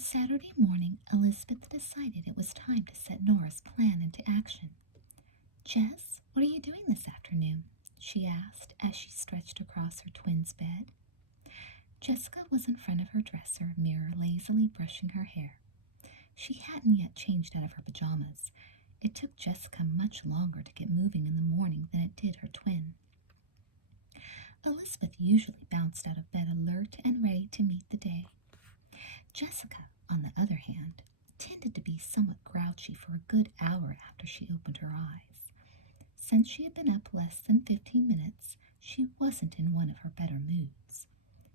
Saturday morning, Elizabeth decided it was time to set Nora's plan into action. Jess, what are you doing this afternoon? She asked as she stretched across her twin's bed. Jessica was in front of her dresser mirror, lazily brushing her hair. She hadn't yet changed out of her pajamas. It took Jessica much longer to get moving in the morning than it did her twin. Elizabeth usually bounced out of bed alert and ready to meet the day. Jessica, on the other hand, tended to be somewhat grouchy for a good hour after she opened her eyes. Since she had been up less than 15 minutes, she wasn't in one of her better moods.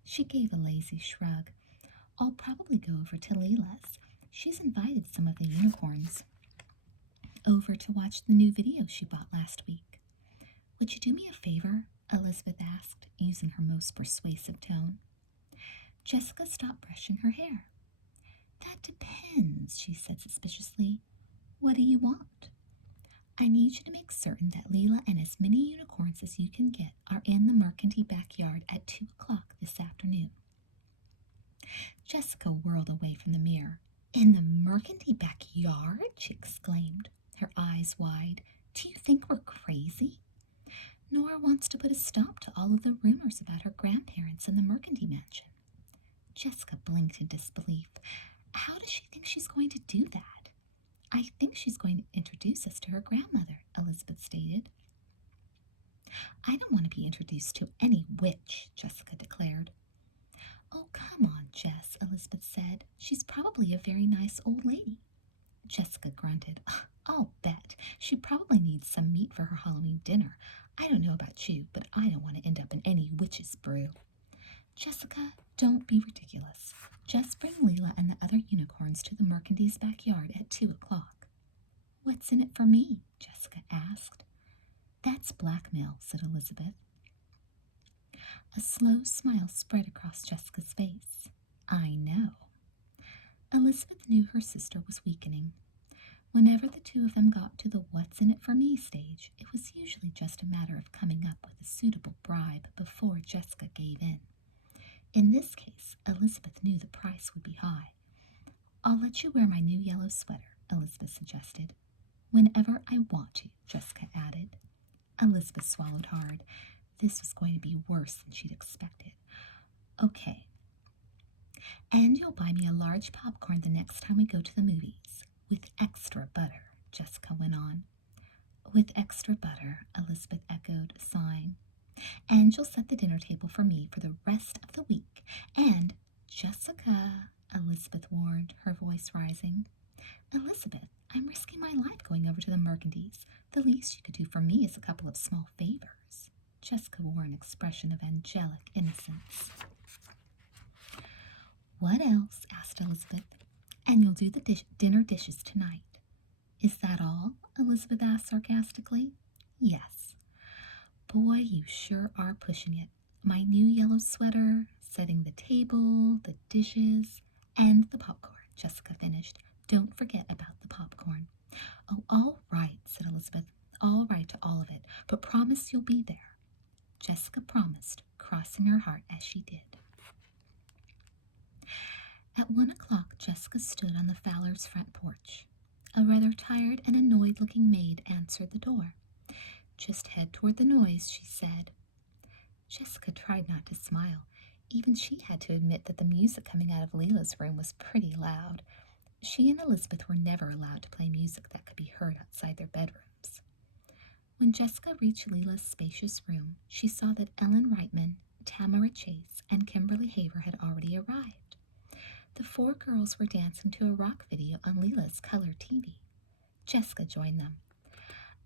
She gave a lazy shrug. I'll probably go over to Leela's. She's invited some of the unicorns over to watch the new video she bought last week. Would you do me a favor? Elizabeth asked, using her most persuasive tone. Jessica stopped brushing her hair. That depends, she said suspiciously. What do you want? I need you to make certain that Leela and as many unicorns as you can get are in the Mercanty backyard at 2 o'clock this afternoon. Jessica whirled away from the mirror. In the Mercanty backyard? She exclaimed, her eyes wide. Do you think we're crazy? Nora wants to put a stop to all of the rumors about her grandparents in the Mercanty mansion. Jessica blinked in disbelief. How does she think she's going to do that? I think she's going to introduce us to her grandmother, Elizabeth stated. I don't want to be introduced to any witch, Jessica declared. Oh, come on, Jess, Elizabeth said. She's probably a very nice old lady. Jessica grunted. I'll bet. She probably needs some meat for her Halloween dinner. I don't know about you, but I don't want to end up in any witch's brew. Jessica, don't be ridiculous. Just bring Leela and the other unicorns to the Mercanty's backyard at 2 o'clock. What's in it for me? Jessica asked. That's blackmail, said Elizabeth. A slow smile spread across Jessica's face. I know. Elizabeth knew her sister was weakening. Whenever the two of them got to the what's in it for me stage, it was usually just a matter of coming up with a suitable bribe before Jessica gave in. In this case, Elizabeth knew the price would be high. I'll let you wear my new yellow sweater, Elizabeth suggested. Whenever I want to, Jessica added. Elizabeth swallowed hard. This was going to be worse than she'd expected. Okay. And you'll buy me a large popcorn the next time we go to the movies. With extra butter, Jessica went on. With extra butter, Elizabeth echoed, sighing. And you'll set the dinner table for me for the rest of the week. And, Jessica, Elizabeth warned, her voice rising. Elizabeth, I'm risking my life going over to the Mercantys. The least you could do for me is a couple of small favors. Jessica wore an expression of angelic innocence. What else? Asked Elizabeth. And you'll do the dinner dishes tonight. Is that all? Elizabeth asked sarcastically. Yes. Boy, you sure are pushing it. My new yellow sweater, setting the table, the dishes, and the popcorn, Jessica finished. Don't forget about the popcorn. Oh, all right, said Elizabeth. All right to all of it, but promise you'll be there. Jessica promised, crossing her heart as she did. At 1 o'clock, Jessica stood on the Fowlers' front porch. A rather tired and annoyed-looking maid answered the door. Just head toward the noise, she said. Jessica tried not to smile. Even she had to admit that the music coming out of Leela's room was pretty loud. She and Elizabeth were never allowed to play music that could be heard outside their bedrooms. When Jessica reached Leela's spacious room, she saw that Ellen Reitman, Tamara Chase, and Kimberly Haver had already arrived. The 4 girls were dancing to a rock video on Leela's color TV. Jessica joined them.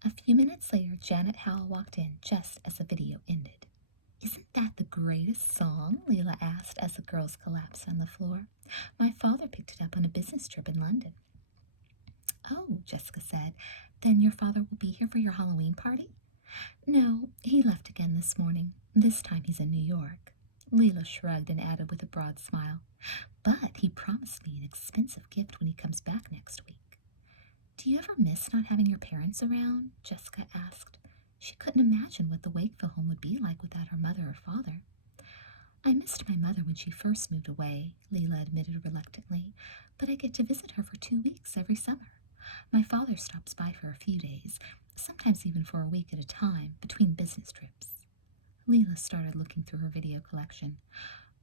A few minutes later, Janet Howell walked in just as the video ended. Isn't that the greatest song? Leela asked as the girls collapsed on the floor. My father picked it up on a business trip in London. Oh, Jessica said. Then your father will be here for your Halloween party? No, he left again this morning. This time he's in New York. Leela shrugged and added with a broad smile. But he promised me an expensive gift when he comes back next week. Do you ever miss not having your parents around? Jessica asked. She couldn't imagine what the Wakeville home would be like without her mother or father. I missed my mother when she first moved away, Leela admitted reluctantly, but I get to visit her for 2 weeks every summer. My father stops by for a few days, sometimes even for a week at a time, between business trips. Leela started looking through her video collection.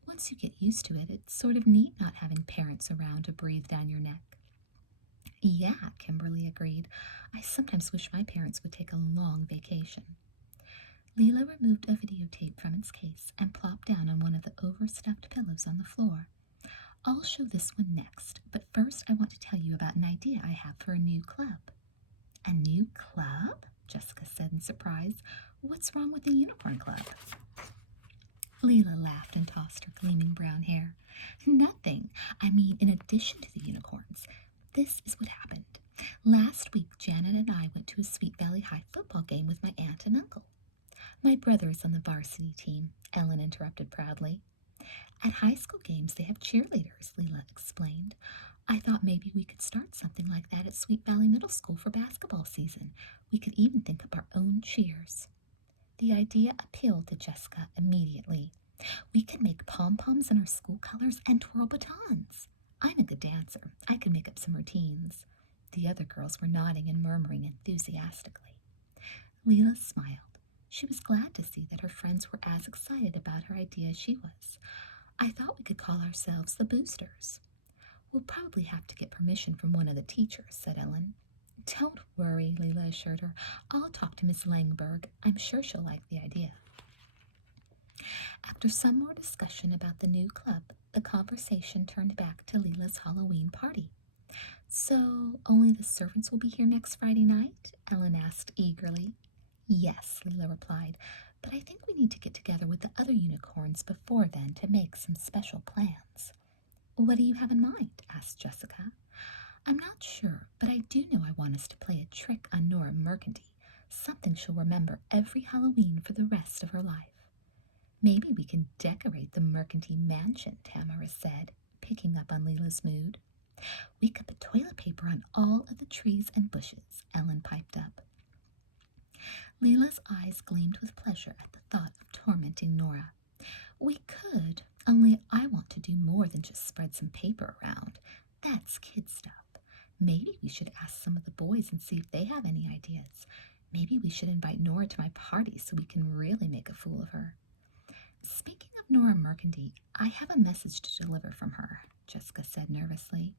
Once you get used to it, it's sort of neat not having parents around to breathe down your neck. Yeah, Kimberly agreed. I sometimes wish my parents would take a long vacation. Leela removed a videotape from its case and plopped down on one of the overstuffed pillows on the floor. I'll show this one next, but first I want to tell you about an idea I have for a new club. A new club? Jessica said in surprise. What's wrong with the Unicorn Club? Leela laughed and tossed her gleaming brown hair. Nothing. I mean, in addition to the unicorns. This is what happened. Last week, Janet and I went to a Sweet Valley High football game with my aunt and uncle. My brother is on the varsity team, Ellen interrupted proudly. At high school games, they have cheerleaders, Leela explained. I thought maybe we could start something like that at Sweet Valley Middle School for basketball season. We could even think up our own cheers. The idea appealed to Jessica immediately. We could make pom-poms in our school colors and twirl batons. I'm a good dancer. I could make up some routines. The other girls were nodding and murmuring enthusiastically. Leela smiled. She was glad to see that her friends were as excited about her idea as she was. I thought we could call ourselves the Boosters. We'll probably have to get permission from one of the teachers, said Ellen. Don't worry, Leela assured her. I'll talk to Miss Langberg. I'm sure she'll like the idea. After some more discussion about the new club, the conversation turned back to Leela's Halloween party. So, only the servants will be here next Friday night? Ellen asked eagerly. Yes, Leela replied, but I think we need to get together with the other unicorns before then to make some special plans. What do you have in mind? Asked Jessica. I'm not sure, but I do know I want us to play a trick on Nora Mercanty, something she'll remember every Halloween for the rest of her life. Maybe we can decorate the Mercanty mansion, Tamara said, picking up on Leela's mood. We could put toilet paper on all of the trees and bushes, Ellen piped up. Leela's eyes gleamed with pleasure at the thought of tormenting Nora. We could, only I want to do more than just spread some paper around. That's kid stuff. Maybe we should ask some of the boys and see if they have any ideas. Maybe we should invite Nora to my party so we can really make a fool of her. Speaking of Nora Mercanty, I have a message to deliver from her, Jessica said nervously.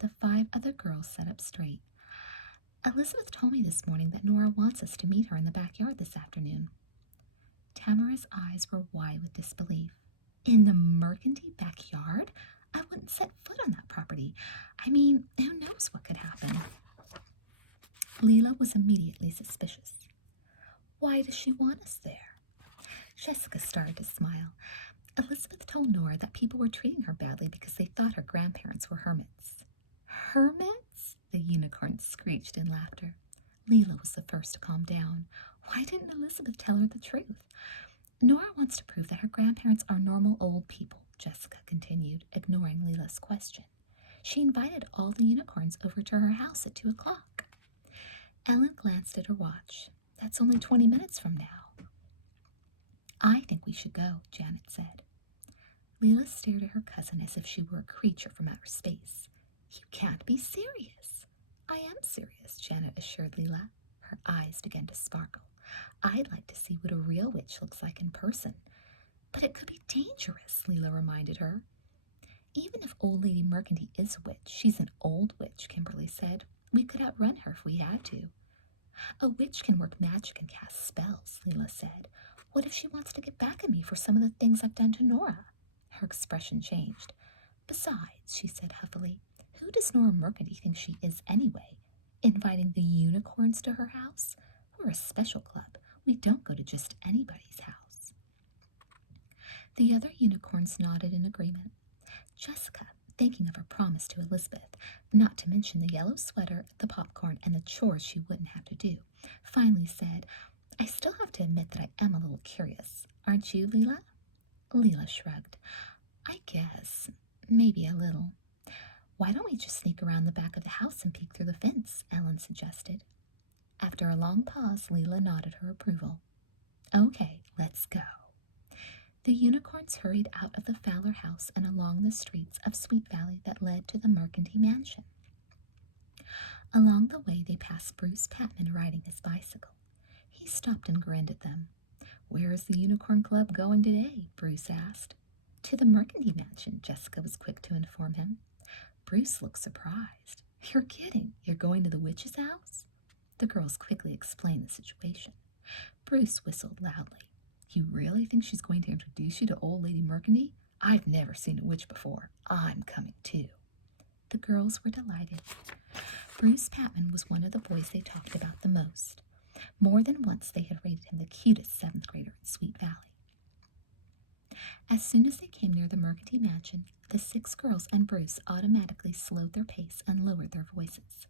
The 5 other girls sat up straight. Elizabeth told me this morning that Nora wants us to meet her in the backyard this afternoon. Tamara's eyes were wide with disbelief. In the Mercanty backyard? I wouldn't set foot on that property. I mean, who knows what could happen? Leela was immediately suspicious. Why does she want us there? Jessica started to smile. Elizabeth told Nora that people were treating her badly because they thought her grandparents were hermits. Hermits? The unicorn screeched in laughter. Leela was the first to calm down. Why didn't Elizabeth tell her the truth? Nora wants to prove that her grandparents are normal old people, Jessica continued, ignoring Leela's question. She invited all the unicorns over to her house at 2 o'clock. Ellen glanced at her watch. That's only 20 minutes from now. I think we should go, Janet said. Leela stared at her cousin as if she were a creature from outer space. You can't be serious. I am serious, Janet assured Leela. Her eyes began to sparkle. I'd like to see what a real witch looks like in person. But it could be dangerous, Leela reminded her. Even if old Lady Mercanty is a witch, she's an old witch, Kimberly said. We could outrun her if we had to. A witch can work magic and cast spells, Leela said. What if she wants to get back at me for some of the things I've done to Nora? Her expression changed. Besides, she said huffily, who does Nora Mercanty think she is anyway? Inviting the unicorns to her house? We're a special club. We don't go to just anybody's house. The other unicorns nodded in agreement. Jessica, thinking of her promise to Elizabeth, not to mention the yellow sweater, the popcorn, and the chores she wouldn't have to do, finally said, I still have to admit that I am a little curious. Aren't you, Leela? Leela shrugged. I guess. Maybe a little. Why don't we just sneak around the back of the house and peek through the fence? Ellen suggested. After a long pause, Leela nodded her approval. Okay, let's go. The unicorns hurried out of the Fowler house and along the streets of Sweet Valley that led to the Mercanty mansion. Along the way, they passed Bruce Patman riding his bicycle. He stopped and grinned at them. "Where is the Unicorn Club going today?" Bruce asked. "To the Mercanty mansion," Jessica was quick to inform him. Bruce looked surprised. "You're kidding. You're going to the witch's house?" The girls quickly explained the situation. Bruce whistled loudly. "You really think she's going to introduce you to Old Lady Mercanty? I've never seen a witch before. I'm coming too." The girls were delighted. Bruce Patman was one of the boys they talked about the most. More than once they had rated him the cutest 7th grader in Sweet Valley. As soon as they came near the Mercanty mansion, the 6 girls and Bruce automatically slowed their pace and lowered their voices.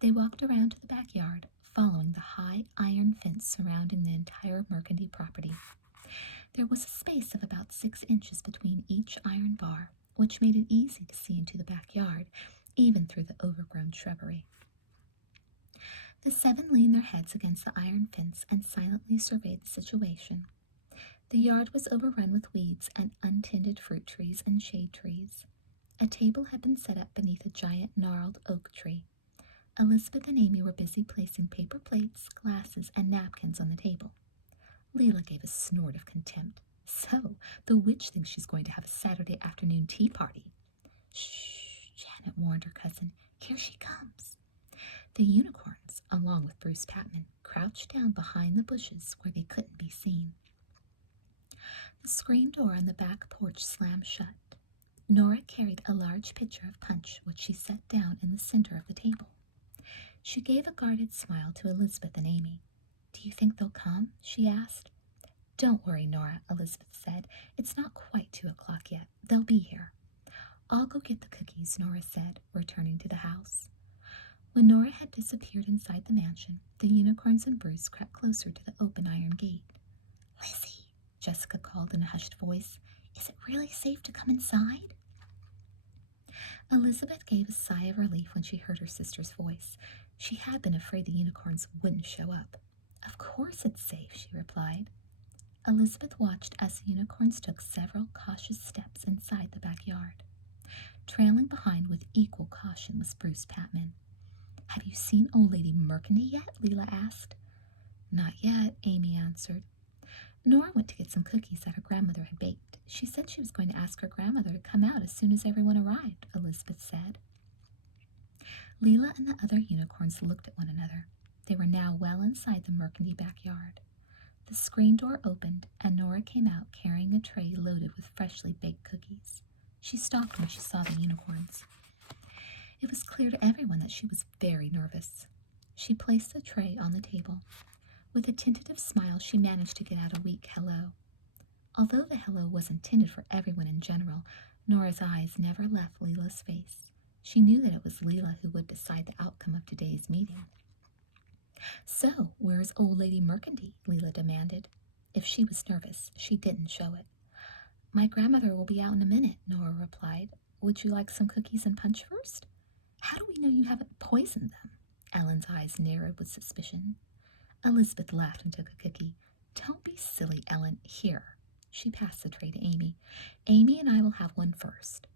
They walked around to the backyard, following the high iron fence surrounding the entire Mercanty property. There was a space of about 6 inches between each iron bar, which made it easy to see into the backyard, even through the overgrown shrubbery. The 7 leaned their heads against the iron fence and silently surveyed the situation. The yard was overrun with weeds and untended fruit trees and shade trees. A table had been set up beneath a giant gnarled oak tree. Elizabeth and Amy were busy placing paper plates, glasses, and napkins on the table. Leela gave a snort of contempt. "So, the witch thinks she's going to have a Saturday afternoon tea party." "Shh," Janet warned her cousin. "Here she comes." The unicorns, along with Bruce Patman, crouched down behind the bushes where they couldn't be seen. The screen door on the back porch slammed shut. Nora carried a large pitcher of punch, which she set down in the center of the table. She gave a guarded smile to Elizabeth and Amy. "Do you think they'll come?" she asked. "Don't worry, Nora," Elizabeth said. "It's not quite 2 o'clock yet. They'll be here." "I'll go get the cookies," Nora said, returning to the house. When Nora had disappeared inside the mansion, the unicorns and Bruce crept closer to the open iron gate. "Lizzie," Jessica called in a hushed voice, "is it really safe to come inside?" Elizabeth gave a sigh of relief when she heard her sister's voice. She had been afraid the unicorns wouldn't show up. "Of course it's safe," she replied. Elizabeth watched as the unicorns took several cautious steps inside the backyard. Trailing behind with equal caution was Bruce Patman. "Have you seen Old Lady Mercanty yet?" Leela asked. "Not yet," Amy answered. Nora went to get some cookies that her grandmother had baked. She said she was going to ask her grandmother to come out as soon as everyone arrived, Elizabeth said. Leela and the other unicorns looked at one another. They were now well inside the Mercanty backyard. The screen door opened, and Nora came out carrying a tray loaded with freshly baked cookies. She stopped when she saw the unicorns. It was clear to everyone that she was very nervous. She placed the tray on the table. With a tentative smile, she managed to get out a weak hello. Although the hello was intended for everyone in general, Nora's eyes never left Leela's face. She knew that it was Leela who would decide the outcome of today's meeting. "So, where's Old Lady Mercanty?" Leela demanded. If she was nervous, she didn't show it. "My grandmother will be out in a minute," Nora replied. "Would you like some cookies and punch first?" "How do we know you haven't poisoned them?" Ellen's eyes narrowed with suspicion. Elizabeth laughed and took a cookie. "Don't be silly, Ellen. Here." She passed the tray to Amy. "Amy and I will have one first."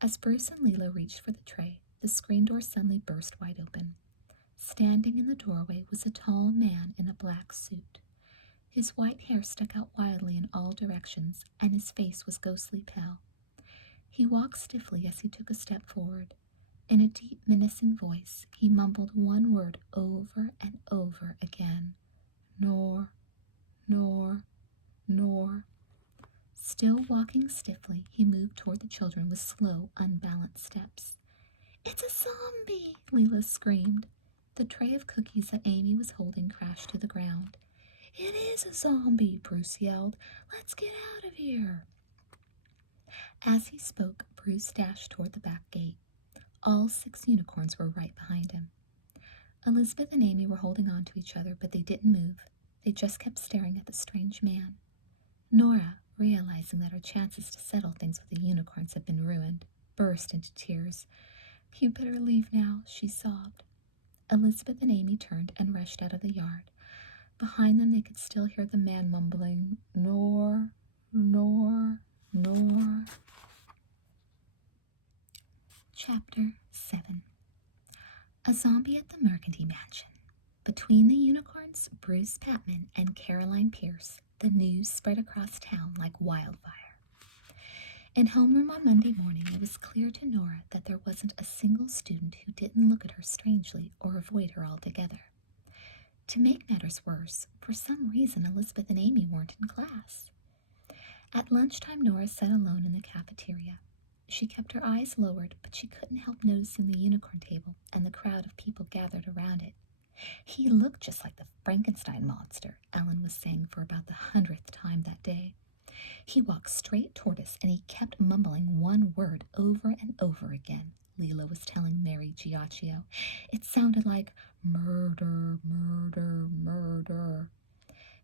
As Bruce and Leela reached for the tray, the screen door suddenly burst wide open. Standing in the doorway was a tall man in a black suit. His white hair stuck out wildly in all directions, and his face was ghostly pale. He walked stiffly as he took a step forward. In a deep, menacing voice, he mumbled one word over and over again. "Nor, nor, nor." Still walking stiffly, he moved toward the children with slow, unbalanced steps. "It's a zombie!" Leela screamed. The tray of cookies that Amy was holding crashed to the ground. "It is a zombie!" Bruce yelled. "Let's get out of here!" As he spoke, Bruce dashed toward the back gate. All 6 unicorns were right behind him. Elizabeth and Amy were holding on to each other, but they didn't move. They just kept staring at the strange man. Nora, realizing that her chances to settle things with the unicorns had been ruined, burst into tears. "You better leave now," she sobbed. Elizabeth and Amy turned and rushed out of the yard. Behind them they could still hear the man mumbling, "Nor, Nor. Chapter 7. A zombie at the Mercanty Mansion. Between the unicorns, Bruce Patman, and Caroline Pierce, the news spread across town like wildfire. In homeroom on Monday morning, it was clear to Nora that there wasn't a single student who didn't look at her strangely or avoid her altogether. To make matters worse, for some reason Elizabeth and Amy weren't in class. At lunchtime, Nora sat alone in the cafeteria. She kept her eyes lowered, but she couldn't help noticing the unicorn table and the crowd of people gathered around it. He looked just like the Frankenstein monster, Ellen was saying for about the 100th time that day. He walked straight toward us, and he kept mumbling one word over and over again, Leela was telling Mary Giacchio. It sounded like murder, murder, murder.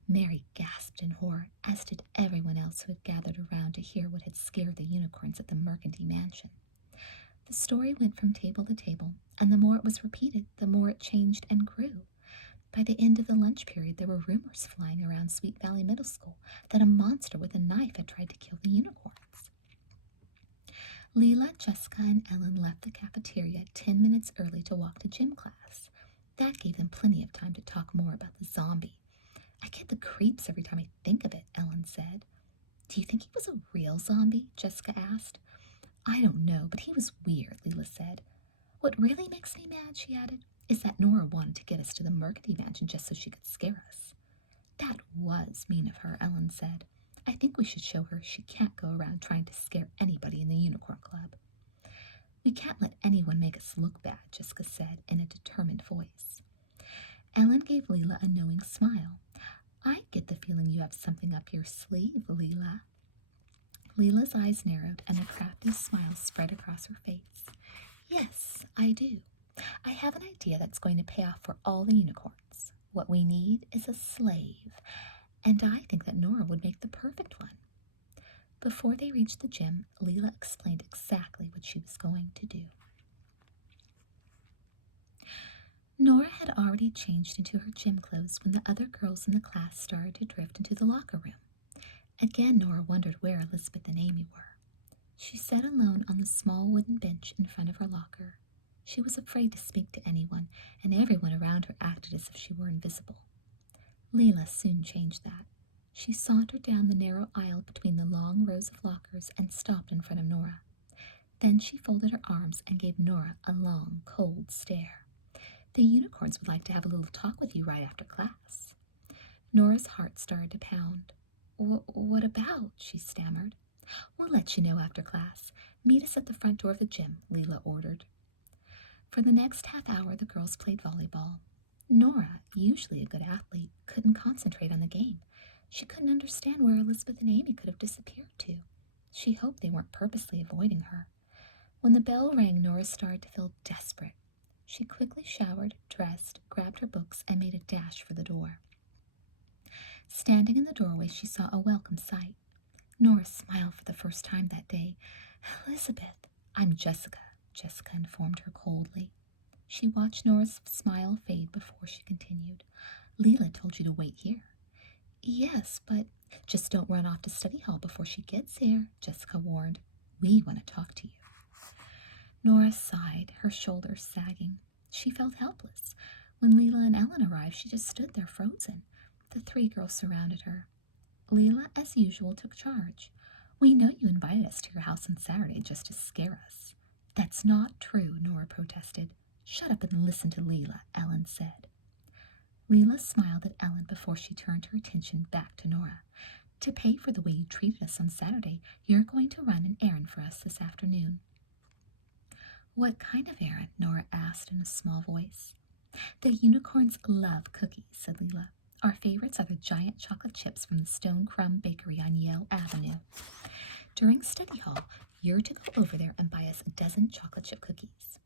Mary gasped in horror, as did everyone else who had gathered around to hear what had scared the unicorns at the Mercanty Mansion. The story went from table to table, and the more it was repeated, the more it changed and grew. By the end of the lunch period, there were rumors flying around Sweet Valley Middle School that a monster with a knife had tried to kill the unicorns. Leela, Jessica, and Ellen left the cafeteria 10 minutes early to walk to gym class. That gave them plenty of time to talk more about the zombie. I get the creeps every time I think of it, Ellen said. Do you think he was a real zombie? Jessica asked. I don't know, but he was weird, Leela said. What really makes me mad, she added, is that Nora wanted to get us to the Mercanty Mansion just so she could scare us. That was mean of her, Ellen said. I think we should show her she can't go around trying to scare anybody in the Unicorn Club. We can't let anyone make us look bad, Jessica said in a determined voice. Ellen gave Leela a knowing smile. I get the feeling you have something up your sleeve, Leela. Leela's eyes narrowed and a crafty smile spread across her face. Yes, I do. I have an idea that's going to pay off for all the unicorns. What we need is a slave, and I think that Nora would make the perfect one. Before they reached the gym, Leela explained exactly what she was going to do. Nora had already changed into her gym clothes when the other girls in the class started to drift into the locker room. Again, Nora wondered where Elizabeth and Amy were. She sat alone on the small wooden bench in front of her locker. She was afraid to speak to anyone, and everyone around her acted as if she were invisible. Leela soon changed that. She sauntered down the narrow aisle between the long rows of lockers and stopped in front of Nora. Then she folded her arms and gave Nora a long, cold stare. The unicorns would like to have a little talk with you right after class. Nora's heart started to pound. What about? She stammered. We'll let you know after class. Meet us at the front door of the gym, Leela ordered. For the next half hour, the girls played volleyball. Nora, usually a good athlete, couldn't concentrate on the game. She couldn't understand where Elizabeth and Amy could have disappeared to. She hoped they weren't purposely avoiding her. When the bell rang, Nora started to feel desperate. She quickly showered, dressed, grabbed her books, and made a dash for the door. Standing in the doorway, she saw a welcome sight. Nora smiled for the first time that day. Elizabeth, I'm Jessica, Jessica informed her coldly. She watched Nora's smile fade before she continued. Leela told you to wait here. Yes, but just don't run off to study hall before she gets here, Jessica warned. We want to talk to you. Nora sighed, her shoulders sagging. She felt helpless. When Leela and Ellen arrived, she just stood there frozen. The three girls surrounded her. Leela, as usual, took charge. We know you invited us to your house on Saturday just to scare us. That's not true, Nora protested. Shut up and listen to Leela, Ellen said. Leela smiled at Ellen before she turned her attention back to Nora. To pay for the way you treated us on Saturday, you're going to run an errand for us this afternoon. What kind of errand? Nora asked in a small voice. The unicorns love cookies, said Leela. Our favorites are the giant chocolate chips from the Stone Crumb Bakery on Yale Avenue. During study hall, you're to go over there and buy us a dozen chocolate chip cookies.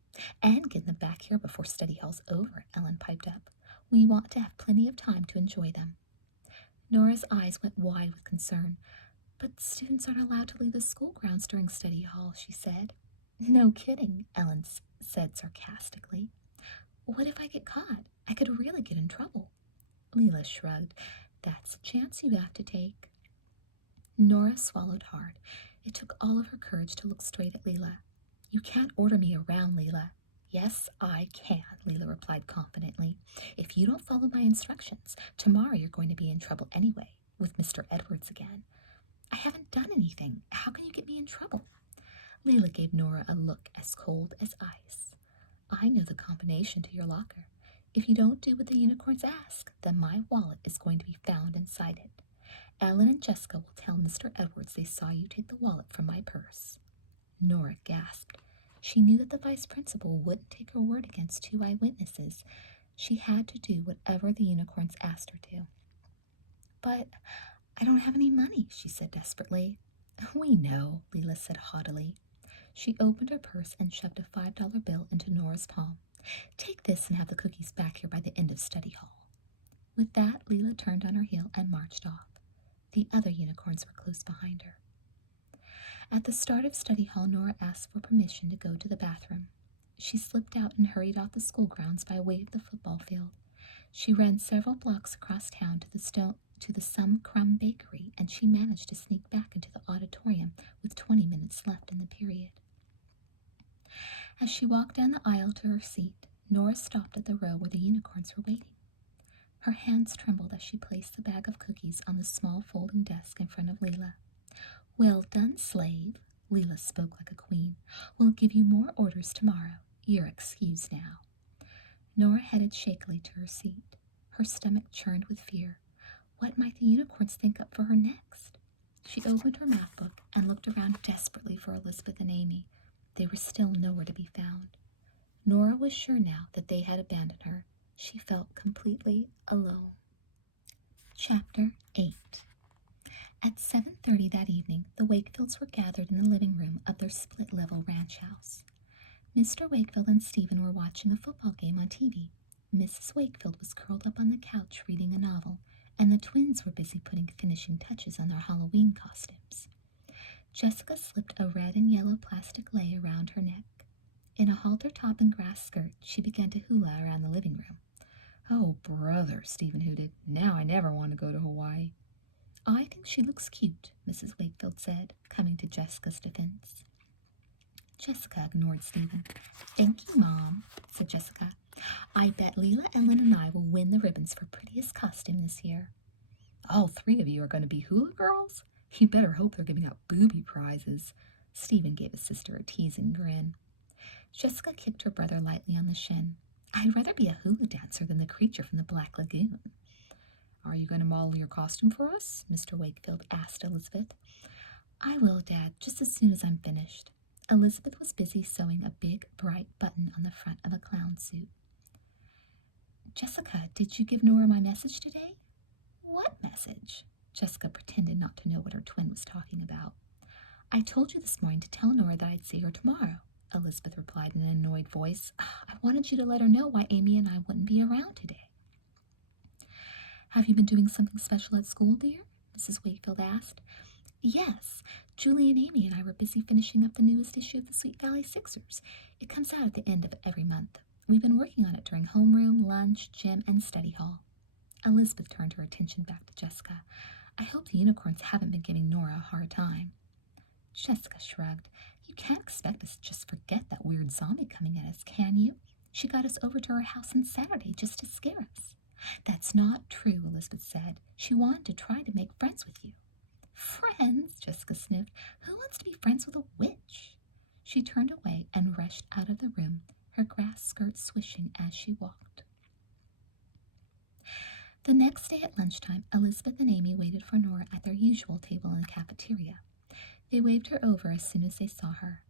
And get them back here before study hall's over, Ellen piped up. We want to have plenty of time to enjoy them. Nora's eyes went wide with concern. But students aren't allowed to leave the school grounds during study hall, she said. No kidding, Ellen said sarcastically. What if I get caught? I could really get in trouble. Leela shrugged. That's a chance you have to take. Nora swallowed hard. It took all of her courage to look straight at Leela. You can't order me around, Leela. Yes, I can, Leela replied confidently. If you don't follow my instructions, tomorrow you're going to be in trouble anyway, with Mr. Edwards again. I haven't done anything. How can you get me in trouble? Leela gave Nora a look as cold as ice. I know the combination to your locker. If you don't do what the unicorns ask, then my wallet is going to be found inside it. Ellen and Jessica will tell Mr. Edwards they saw you take the wallet from my purse. Nora gasped. She knew that the vice principal wouldn't take her word against two eyewitnesses. She had to do whatever the unicorns asked her to. But I don't have any money, she said desperately. We know, Leela said haughtily. She opened her purse and shoved a $5 bill into Nora's palm. Take this and have the cookies back here by the end of study hall. With that, Leela turned on her heel and marched off. The other unicorns were close behind her. At the start of study hall, Nora asked for permission to go to the bathroom. She slipped out and hurried off the school grounds by way of the football field. She ran several blocks across town to the Some Crumb Bakery, and she managed to sneak back into the auditorium with 20 minutes left in the period. As she walked down the aisle to her seat, Nora stopped at the row where the unicorns were waiting. Her hands trembled as she placed the bag of cookies on the small folding desk in front of Leela. Well done, slave. Leela spoke like a queen. We'll give you more orders tomorrow. You're excused now. Nora headed shakily to her seat. Her stomach churned with fear. What might the unicorns think up for her next? She opened her math book and looked around desperately for Elizabeth and Amy. They were still nowhere to be found. Nora was sure now that they had abandoned her. She felt completely alone. Chapter 8. At 7:30 that evening, the Wakefields were gathered in the living room of their split-level ranch house. Mr. Wakefield and Stephen were watching a football game on TV. Mrs. Wakefield was curled up on the couch reading a novel, and the twins were busy putting finishing touches on their Halloween costumes. Jessica slipped a red and yellow plastic lei around her neck. In a halter top and grass skirt, she began to hula around the living room. Oh, brother, Stephen hooted. Now I never want to go to Hawaii. I think she looks cute, Mrs. Wakefield said, coming to Jessica's defense. Jessica ignored Stephen. Thank you, Mom, said Jessica. I bet Leela, Ellen, and I will win the ribbons for prettiest costume this year. All three of you are going to be hula girls? You better hope they're giving out booby prizes. Stephen gave his sister a teasing grin. Jessica kicked her brother lightly on the shin. I'd rather be a hula dancer than the creature from the Black Lagoon. Are you going to model your costume for us? Mr. Wakefield asked Elizabeth. I will, Dad, just as soon as I'm finished. Elizabeth was busy sewing a big, bright button on the front of a clown suit. Jessica, did you give Nora my message today? What message? Jessica pretended not to know what her twin was talking about. I told you this morning to tell Nora that I'd see her tomorrow, Elizabeth replied in an annoyed voice. I wanted you to let her know why Amy and I wouldn't be around today. Have you been doing something special at school, dear? Mrs. Wakefield asked. Yes, Julie and Amy and I were busy finishing up the newest issue of the Sweet Valley Sixers. It comes out at the end of every month. We've been working on it during homeroom, lunch, gym, and study hall. Elizabeth turned her attention back to Jessica. I hope the unicorns haven't been giving Nora a hard time. Jessica shrugged. You can't expect us to just forget that weird zombie coming at us, can you? She got us over to her house on Saturday just to scare us. That's not true, Elizabeth said. She wanted to try to make friends with you. Friends? Jessica sniffed. Who wants to be friends with a witch? She turned away and rushed out of the room, her grass skirt swishing as she walked. The next day at lunchtime, Elizabeth and Amy waited for Nora at their usual table in the cafeteria. They waved her over as soon as they saw her.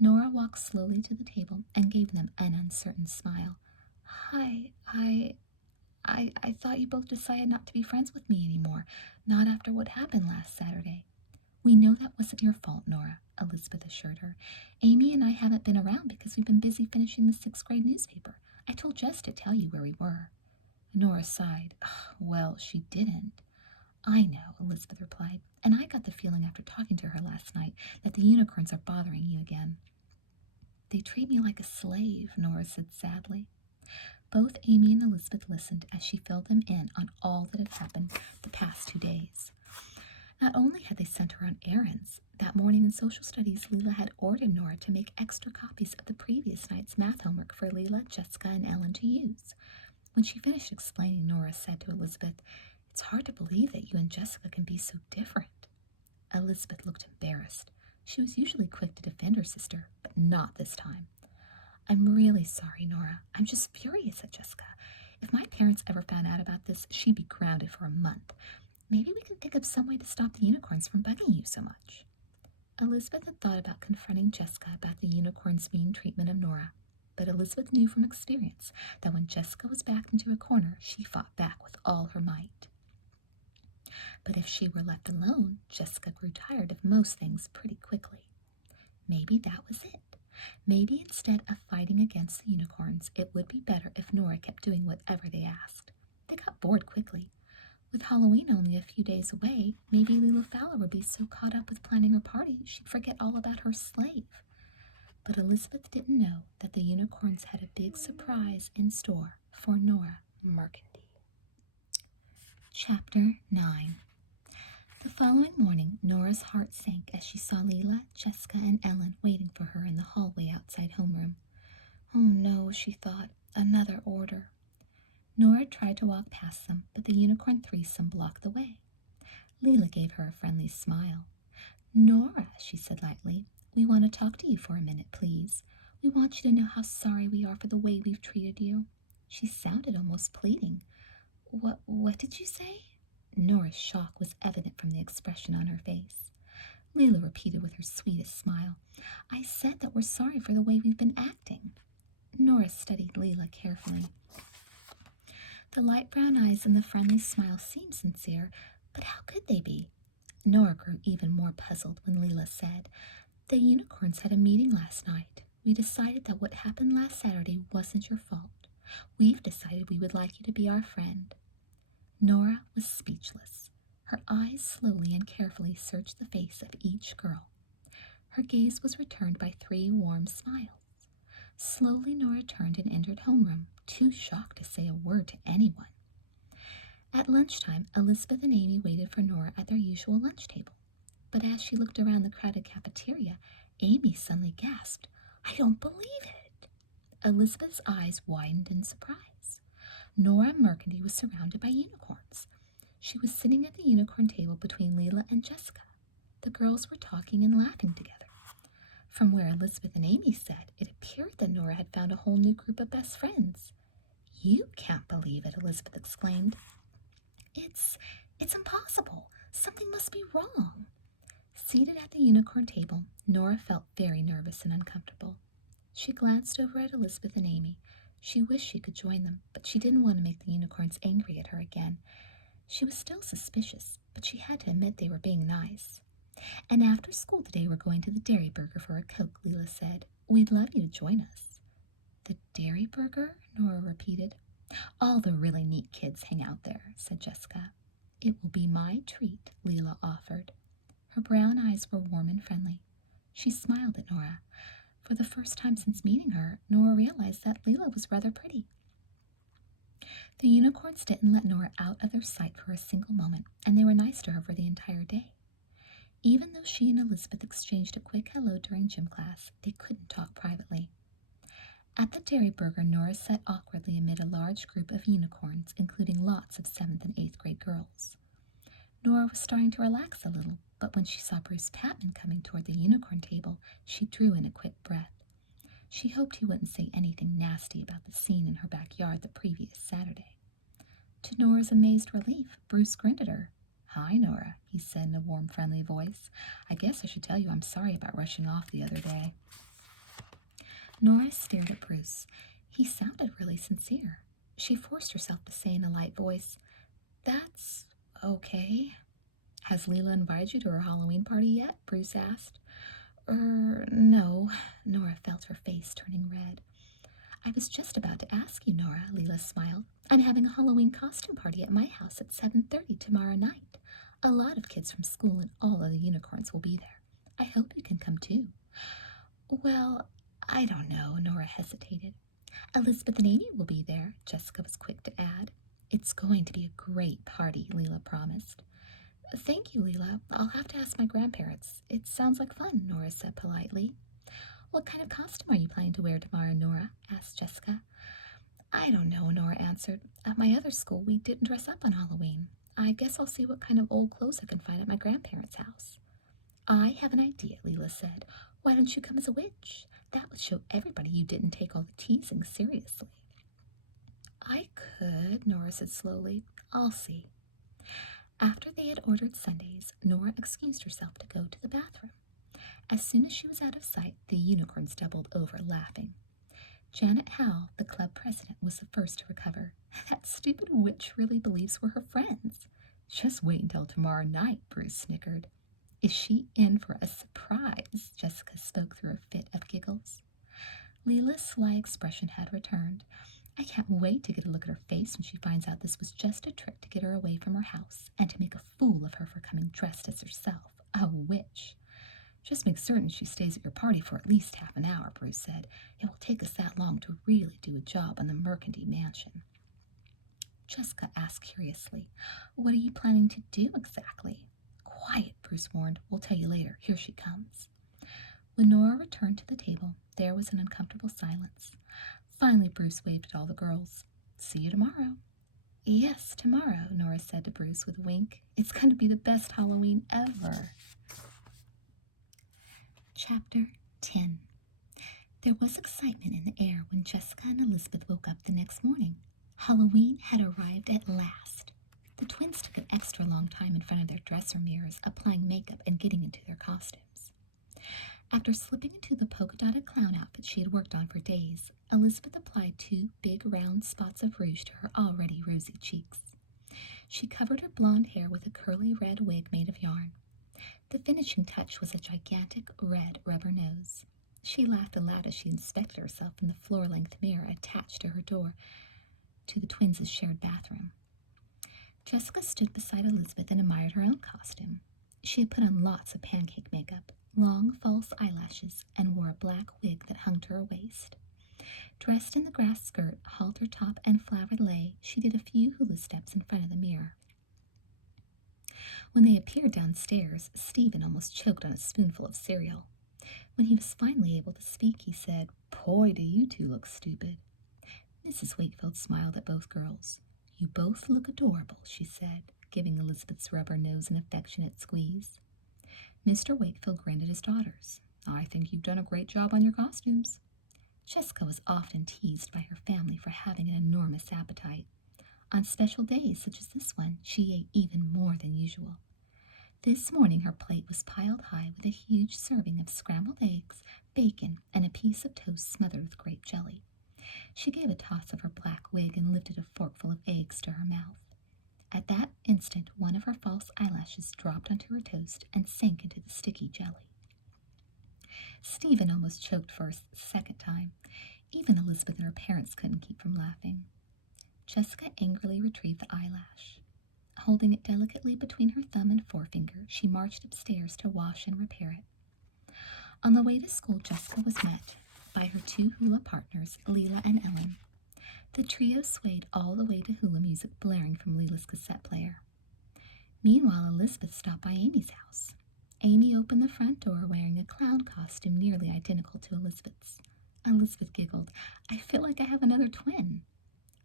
Nora walked slowly to the table and gave them an uncertain smile. Hi, I thought you both decided not to be friends with me anymore, not after what happened last Saturday. We know that wasn't your fault, Nora, Elizabeth assured her. Amy and I haven't been around because we've been busy finishing the 6th grade newspaper. I told Jess to tell you where we were. Nora sighed. Well, she didn't. I know, Elizabeth replied, and I got the feeling after talking to her last night that the unicorns are bothering you again. They treat me like a slave, Nora said sadly. Both Amy and Elizabeth listened as she filled them in on all that had happened the past 2 days. Not only had they sent her on errands, that morning in social studies, Leela had ordered Nora to make extra copies of the previous night's math homework for Leela, Jessica, and Ellen to use. When she finished explaining, Nora said to Elizabeth, "It's hard to believe that you and Jessica can be so different." Elizabeth looked embarrassed. She was usually quick to defend her sister, but not this time. "I'm really sorry, Nora. I'm just furious at Jessica. If my parents ever found out about this, she'd be grounded for a month. Maybe we can think of some way to stop the unicorns from bugging you so much." Elizabeth had thought about confronting Jessica about the unicorn's mean treatment of Nora, but Elizabeth knew from experience that when Jessica was backed into a corner, she fought back with all her might. But if she were left alone, Jessica grew tired of most things pretty quickly. Maybe that was it. Maybe instead of fighting against the unicorns, it would be better if Nora kept doing whatever they asked. They got bored quickly. With Halloween only a few days away, maybe Leela Fowler would be so caught up with planning her party she'd forget all about her slave. But Elizabeth didn't know that the unicorns had a big surprise in store for Nora Mercandy. Chapter 9. The following morning, Nora's heart sank as she saw Leela, Jessica, and Ellen waiting for her in the hallway outside homeroom. "Oh no," she thought, "another order." Nora tried to walk past them, but the unicorn threesome blocked the way. Leela gave her a friendly smile. "Nora," she said lightly, "we want to talk to you for a minute, please. We want you to know how sorry we are for the way we've treated you." She sounded almost pleading. What did you say?" Nora's shock was evident from the expression on her face. Leela repeated with her sweetest smile, "I said that we're sorry for the way we've been acting." Nora studied Leela carefully. The light brown eyes and the friendly smile seemed sincere, but how could they be? Nora grew even more puzzled when Leela said, "The unicorns had a meeting last night. We decided that what happened last Saturday wasn't your fault. We've decided we would like you to be our friend." Nora was speechless. Her eyes slowly and carefully searched the face of each girl. Her gaze was returned by 3 warm smiles. Slowly Nora turned and entered homeroom, too shocked to say a word to anyone. At lunchtime, Elizabeth and Amy waited for Nora at their usual lunch table. But as she looked around the crowded cafeteria, Amy suddenly gasped, "I don't believe it!" Elizabeth's eyes widened in surprise. Nora Mercandy was surrounded by unicorns. She was sitting at the unicorn table between Leela and Jessica. The girls were talking and laughing together. From where Elizabeth and Amy sat, it appeared that Nora had found a whole new group of best friends. "You can't believe it," Elizabeth exclaimed. It's impossible. Something must be wrong." Seated at the unicorn table, Nora felt very nervous and uncomfortable. She glanced over at Elizabeth and Amy. She wished she could join them, but she didn't want to make the unicorns angry at her again. She was still suspicious, but she had to admit they were being nice. "And after school today we're going to the Dairy Burger for a Coke," Leela said. "We'd love you to join us." "The Dairy Burger?" Nora repeated. "All the really neat kids hang out there," said Jessica. "It will be my treat," Leela offered. Her brown eyes were warm and friendly. She smiled at Nora. For the first time since meeting her, Nora realized that Leela was rather pretty. The unicorns didn't let Nora out of their sight for a single moment, and they were nice to her for the entire day. Even though she and Elizabeth exchanged a quick hello during gym class, they couldn't talk privately. At the Dairy Burger, Nora sat awkwardly amid a large group of unicorns, including lots of 7th and 8th grade girls. Nora was starting to relax a little, but when she saw Bruce Patman coming toward the unicorn table, she drew in a quick breath. She hoped he wouldn't say anything nasty about the scene in her backyard the previous Saturday. To Nora's amazed relief, Bruce grinned at her. "Hi, Nora," he said in a warm, friendly voice. "I guess I should tell you I'm sorry about rushing off the other day." Nora stared at Bruce. He sounded really sincere. She forced herself to say in a light voice, "That's okay." "Has Leela invited you to her Halloween party yet?" Bruce asked. No." Nora felt her face turning red. "I was just about to ask you, Nora," Leela smiled. "I'm having a Halloween costume party at my house at 7:30 tomorrow night. A lot of kids from school and all of the unicorns will be there. I hope you can come too." "Well, I don't know," Nora hesitated. "Elizabeth and Amy will be there," Jessica was quick to add. "It's going to be a great party," Leela promised. Thank you, Leela. I'll have to ask my grandparents. It sounds like fun, Nora said politely. What kind of costume are you planning to wear tomorrow, Nora? Asked Jessica. I don't know, Nora answered. At my other school, we didn't dress up on Halloween. I guess I'll see what kind of old clothes I can find at my grandparents' house. I have an idea, Leela said. Why don't you come as a witch? That would show everybody you didn't take all the teasing seriously. I could, Nora said slowly. I'll see. After they had ordered sundaes, Nora excused herself to go to the bathroom. As soon as she was out of sight, the unicorns doubled over, laughing. Janet Howell, the club president, was the first to recover. That stupid witch really believes we're her friends. Just wait until tomorrow night, Bruce snickered. Is she in for a surprise? Jessica spoke through a fit of giggles. Leela's sly expression had returned. I can't wait to get a look at her face when she finds out this was just a trick to get her away from her house and to make a fool of her for coming dressed as herself, a witch. Just make certain she stays at your party for at least half an hour, Bruce said. It will take us that long to really do a job on the Mercandy mansion. Jessica asked curiously, What are you planning to do exactly? Quiet, Bruce warned. We'll tell you later. Here she comes. When Nora returned to the table, there was an uncomfortable silence. Finally, Bruce waved at all the girls. See you tomorrow. Yes, tomorrow, Nora said to Bruce with a wink. It's going to be the best Halloween ever. Chapter 10. There was excitement in the air when Jessica and Elizabeth woke up the next morning. Halloween had arrived at last. The twins took an extra long time in front of their dresser mirrors, applying makeup and getting into their costumes. After slipping into the polka-dotted clown outfit she had worked on for days, Elizabeth applied 2 big round spots of rouge to her already rosy cheeks. She covered her blonde hair with a curly red wig made of yarn. The finishing touch was a gigantic red rubber nose. She laughed aloud as she inspected herself in the floor-length mirror attached to her door to the twins' shared bathroom. Jessica stood beside Elizabeth and admired her own costume. She had put on lots of pancake makeup, long false eyelashes, and wore a black wig that hung to her waist. Dressed in the grass skirt, halter top, and flowered lei, she did a few hula steps in front of the mirror. When they appeared downstairs, Stephen almost choked on a spoonful of cereal. When he was finally able to speak, he said, Boy, do you two look stupid. Mrs. Wakefield smiled at both girls. You both look adorable, she said, giving Elizabeth's rubber nose an affectionate squeeze. Mr. Wakefield grinned at his daughters. I think you've done a great job on your costumes. Jessica was often teased by her family for having an enormous appetite. On special days such as this one, she ate even more than usual. This morning her plate was piled high with a huge serving of scrambled eggs, bacon, and a piece of toast smothered with grape jelly. She gave a toss of her black wig and lifted a forkful of eggs to her mouth. At that instant, one of her false eyelashes dropped onto her toast and sank into the sticky jelly. Stephen almost choked for a second time. Even Elizabeth and her parents couldn't keep from laughing. Jessica angrily retrieved the eyelash. Holding it delicately between her thumb and forefinger, she marched upstairs to wash and repair it. On the way to school, Jessica was met by her 2 hula partners, Leela and Ellen. The trio swayed all the way to hula music blaring from Leela's cassette player. Meanwhile, Elizabeth stopped by Amy's house. Amy opened the front door wearing a clown costume nearly identical to Elizabeth's. Elizabeth giggled. I feel like I have another twin.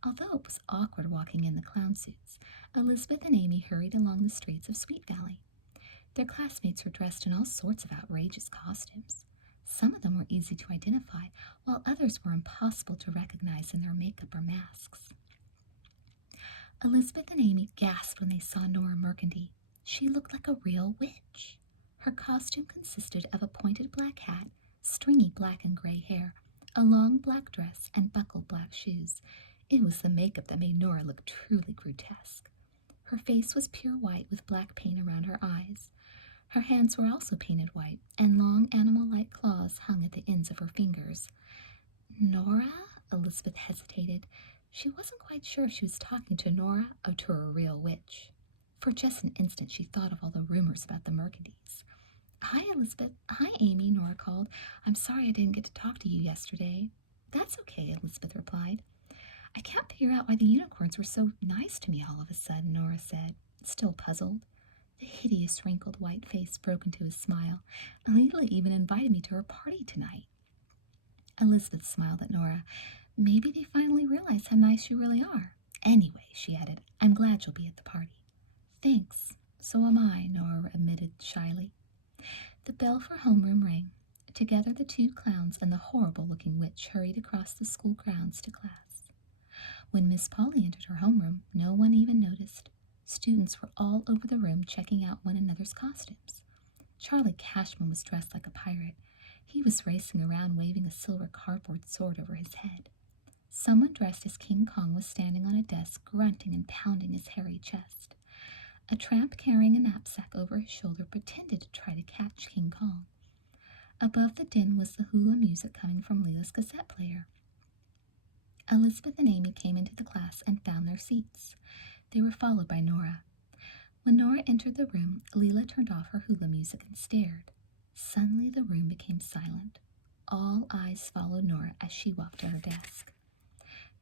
Although it was awkward walking in the clown suits, Elizabeth and Amy hurried along the streets of Sweet Valley. Their classmates were dressed in all sorts of outrageous costumes. Some of them were easy to identify, while others were impossible to recognize in their makeup or masks. Elizabeth and Amy gasped when they saw Nora Mercandy. She looked like a real witch. Her costume consisted of a pointed black hat, stringy black and gray hair, a long black dress, and buckled black shoes. It was the makeup that made Nora look truly grotesque. Her face was pure white with black paint around her eyes. Her hands were also painted white, and long animal-like claws hung at the ends of her fingers. Nora? Elizabeth hesitated. She wasn't quite sure if she was talking to Nora or to a real witch. For just an instant she thought of all the rumors about the Mercandys. Hi, Elizabeth. Hi, Amy, Nora called. I'm sorry I didn't get to talk to you yesterday. That's okay, Elizabeth replied. I can't figure out why the unicorns were so nice to me all of a sudden, Nora said, still puzzled. The hideous wrinkled white face broke into a smile. Leela even invited me to her party tonight. Elizabeth smiled at Nora. Maybe they finally realize how nice you really are. Anyway, she added, I'm glad you'll be at the party. Thanks. So am I, Nora admitted shyly. The bell for homeroom rang. Together the two clowns and the horrible-looking witch hurried across the school grounds to class. When Miss Polly entered her homeroom, no one even noticed. Students were all over the room checking out one another's costumes. Charlie Cashman was dressed like a pirate. He was racing around waving a silver cardboard sword over his head. Someone dressed as King Kong was standing on a desk, grunting and pounding his hairy chest. A tramp carrying a knapsack over his shoulder pretended to try to catch King Kong. Above the din was the hula music coming from Leela's cassette player. Elizabeth and Amy came into the class and found their seats. They were followed by Nora. When Nora entered the room, Leela turned off her hula music and stared. Suddenly the room became silent. All eyes followed Nora as she walked to her desk.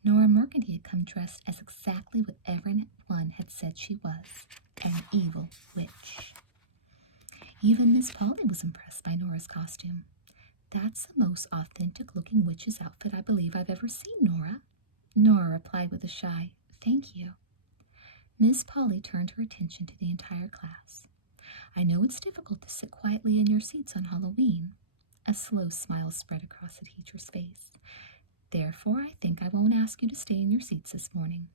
Nora Mercandy had come dressed as exactly what everyone had said she was, an evil witch. Even Miss Polly was impressed by Nora's costume. That's the most authentic-looking witch's outfit I believe I've ever seen, Nora. Nora replied with a shy, thank you. Miss Polly turned her attention to the entire class. I know it's difficult to sit quietly in your seats on Halloween. A slow smile spread across the teacher's face. Therefore, I think I won't ask you to stay in your seats this morning.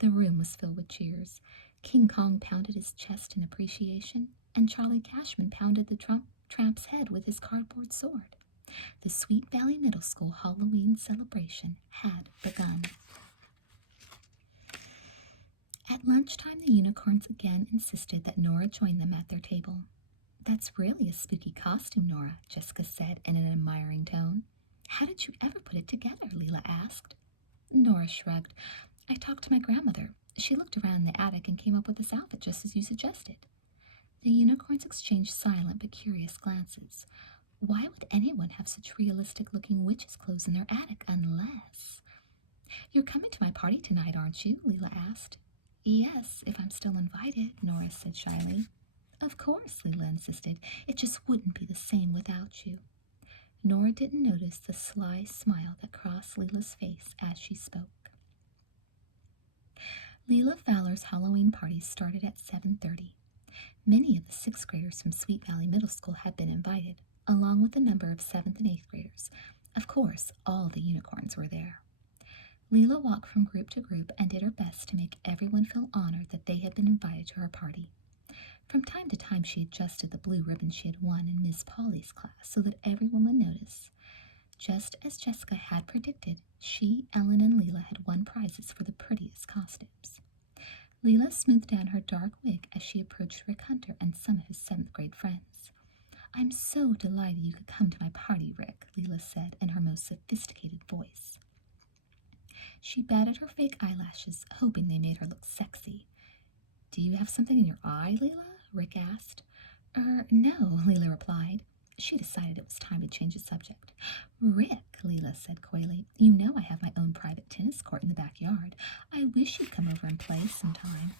The room was filled with cheers. King Kong pounded his chest in appreciation, and Charlie Cashman pounded the tramp's head with his cardboard sword. The Sweet Valley Middle School Halloween celebration had begun. At lunchtime, the unicorns again insisted that Nora join them at their table. That's really a spooky costume, Nora, Jessica said in an admiring tone. How did you ever put it together? Leela asked. Nora shrugged. I talked to my grandmother. She looked around the attic and came up with this outfit just as you suggested. The unicorns exchanged silent but curious glances. Why would anyone have such realistic-looking witches' clothes in their attic unless... You're coming to my party tonight, aren't you? Leela asked. Yes, if I'm still invited, Nora said shyly. Of course, Leela insisted. It just wouldn't be the same without you. Nora didn't notice the sly smile that crossed Leela's face as she spoke. Leela Fowler's Halloween party started at 7:30. Many of the 6th graders from Sweet Valley Middle School had been invited, along with a number of 7th and 8th graders. Of course, all the unicorns were there. Leela walked from group to group and did her best to make everyone feel honored that they had been invited to her party. From time to time, she adjusted the blue ribbon she had won in Miss Polly's class so that everyone would notice. Just as Jessica had predicted, she, Ellen, and Leela had won prizes for the prettiest costumes. Leela smoothed down her dark wig as she approached Rick Hunter and some of his 7th grade friends. I'm so delighted you could come to my party, Rick, Leela said in her most sophisticated voice. She batted her fake eyelashes, hoping they made her look sexy. Do you have something in your eye, Leela? Rick asked. No, Leela replied. She decided it was time to change the subject. Rick, Leela said coyly, you know I have my own private tennis court in the backyard. I wish you'd come over and play sometime.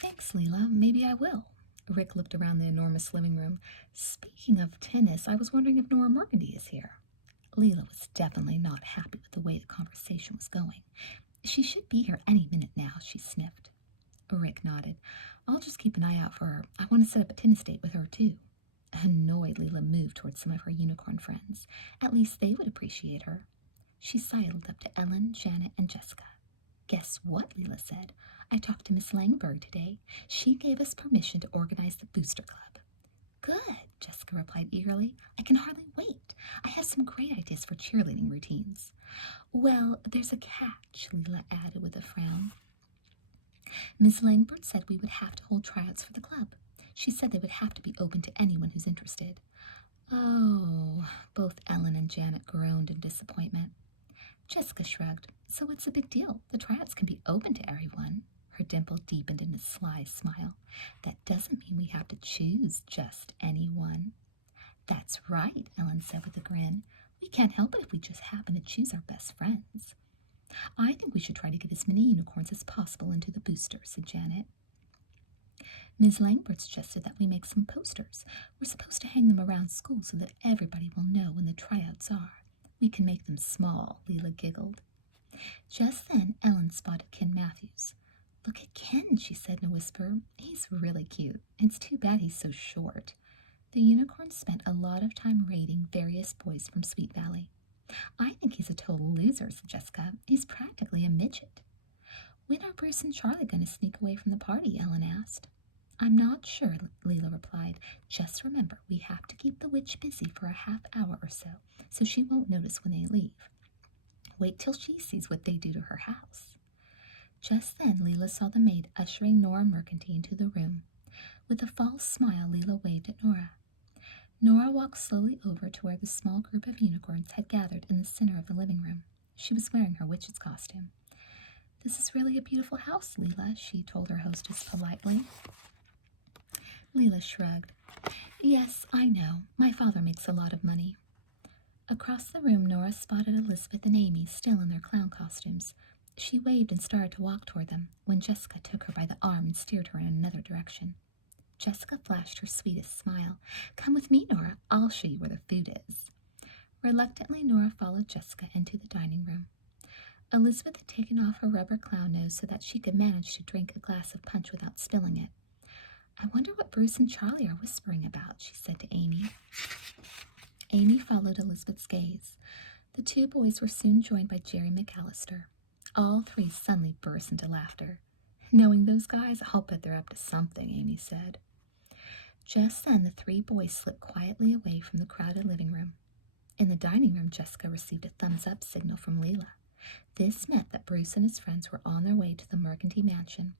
Thanks, Leela. Maybe I will. Rick looked around the enormous living room. Speaking of tennis, I was wondering if Nora Mercandy is here. Leela was definitely not happy with the way the conversation was going. She should be here any minute now, she sniffed. Rick nodded. I'll just keep an eye out for her. I want to set up a tennis date with her, too. Annoyed, Leela moved towards some of her unicorn friends. At least they would appreciate her. She sidled up to Ellen, Janet, and Jessica. Guess what, Leela said. I talked to Miss Langberg today. She gave us permission to organize the Booster Club. Good, Jessica replied eagerly. I can hardly wait. I have some great ideas for cheerleading routines. Well, there's a catch, Leela added with a frown. Miss Langford said we would have to hold tryouts for the club. She said they would have to be open to anyone who's interested. Oh, both Ellen and Janet groaned in disappointment. Jessica shrugged. So what's the big deal? The tryouts can be open to everyone. Her dimple deepened in a sly smile. That doesn't mean we have to choose just anyone. That's right, Ellen said with a grin. We can't help it if we just happen to choose our best friends. I think we should try to get as many unicorns as possible into the booster, said Janet. Ms. Langford suggested that we make some posters. We're supposed to hang them around school so that everybody will know when the tryouts are. We can make them small, Leela giggled. Just then, Ellen spotted Ken Matthews. Look at Ken, she said in a whisper. He's really cute. It's too bad he's so short. The unicorn spent a lot of time rating various boys from Sweet Valley. I think he's a total loser, said Jessica. He's practically a midget. When are Bruce and Charlie going to sneak away from the party? Ellen asked. I'm not sure, Leela replied. Just remember, we have to keep the witch busy for a half hour or so she won't notice when they leave. Wait till she sees what they do to her house. Just then, Leela saw the maid ushering Nora Mercanty into the room. With a false smile, Leela waved at Nora. Nora walked slowly over to where the small group of unicorns had gathered in the center of the living room. She was wearing her witch's costume. This is really a beautiful house, Leela, she told her hostess politely. Leela shrugged. Yes, I know. My father makes a lot of money. Across the room, Nora spotted Elizabeth and Amy still in their clown costumes. She waved and started to walk toward them when Jessica took her by the arm and steered her in another direction. Jessica flashed her sweetest smile. Come with me, Nora. I'll show you where the food is. Reluctantly, Nora followed Jessica into the dining room. Elizabeth had taken off her rubber clown nose so that she could manage to drink a glass of punch without spilling it. I wonder what Bruce and Charlie are whispering about, she said to Amy. Amy followed Elizabeth's gaze. The two boys were soon joined by Jerry McAllister. All three suddenly burst into laughter. Knowing those guys, I'll bet they're up to something, Amy said. Just then, the three boys slipped quietly away from the crowded living room. In the dining room, Jessica received a thumbs-up signal from Leela. This meant that Bruce and his friends were on their way to the Mercanty mansion.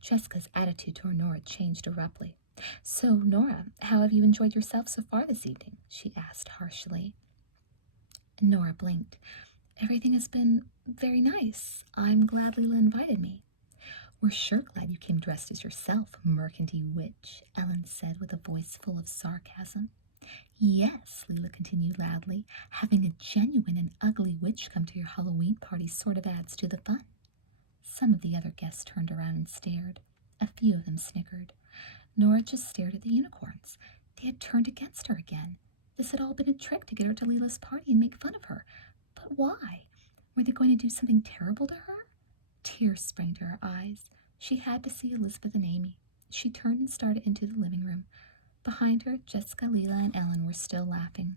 Jessica's attitude toward Nora changed abruptly. So, Nora, how have you enjoyed yourself so far this evening? She asked harshly. Nora blinked. Everything has been very nice. I'm glad Leela invited me. We're sure glad you came dressed as yourself, Mercanty witch, Ellen said with a voice full of sarcasm. Yes, Leela continued loudly, having a genuine and ugly witch come to your Halloween party sort of adds to the fun. Some of the other guests turned around and stared. A few of them snickered. Nora just stared at the unicorns. They had turned against her again. This had all been a trick to get her to Leela's party and make fun of her. But why? Were they going to do something terrible to her? Tears sprang to her eyes. She had to see Elizabeth and Amy. She turned and started into the living room. Behind her, Jessica, Leela, and Ellen were still laughing.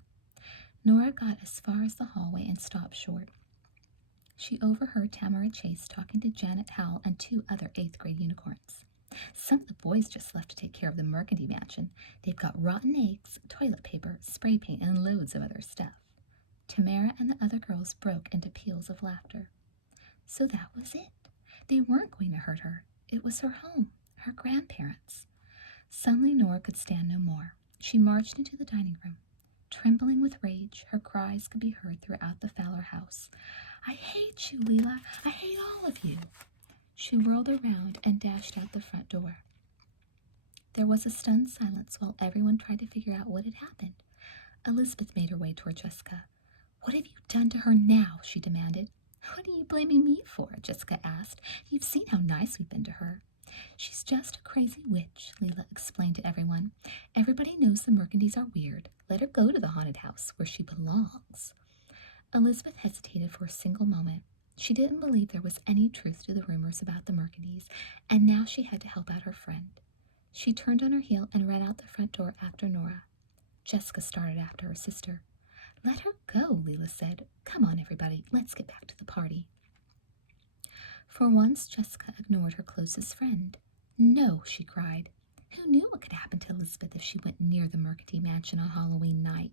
Nora got as far as the hallway and stopped short. She overheard Tamara Chase talking to Janet Howell and two other 8th grade unicorns. Some of the boys just left to take care of the Mercanty mansion. They've got rotten eggs, toilet paper, spray paint, and loads of other stuff. Tamara and the other girls broke into peals of laughter. So that was it. They weren't going to hurt her. It was her home, her grandparents. Suddenly Nora could stand no more. She marched into the dining room. Trembling with rage, her cries could be heard throughout the Fowler house. I hate you, Leela. I hate all of you. She whirled around and dashed out the front door. There was a stunned silence while everyone tried to figure out what had happened. Elizabeth made her way toward Jessica. What have you done to her now? She demanded. What are you blaming me for? Jessica asked. You've seen how nice we've been to her. She's just a crazy witch, Leela explained to everyone. Everybody knows the Mercantys are weird. Let her go to the haunted house where she belongs. Elizabeth hesitated for a single moment. She didn't believe there was any truth to the rumors about the Mercantys, and now she had to help out her friend. She turned on her heel and ran out the front door after Nora. Jessica started after her sister. Let her go, Leela said. Come on, everybody, let's get back to the party. For once, Jessica ignored her closest friend. No, she cried. Who knew what could happen to Elizabeth if she went near the Mercanty mansion on Halloween night?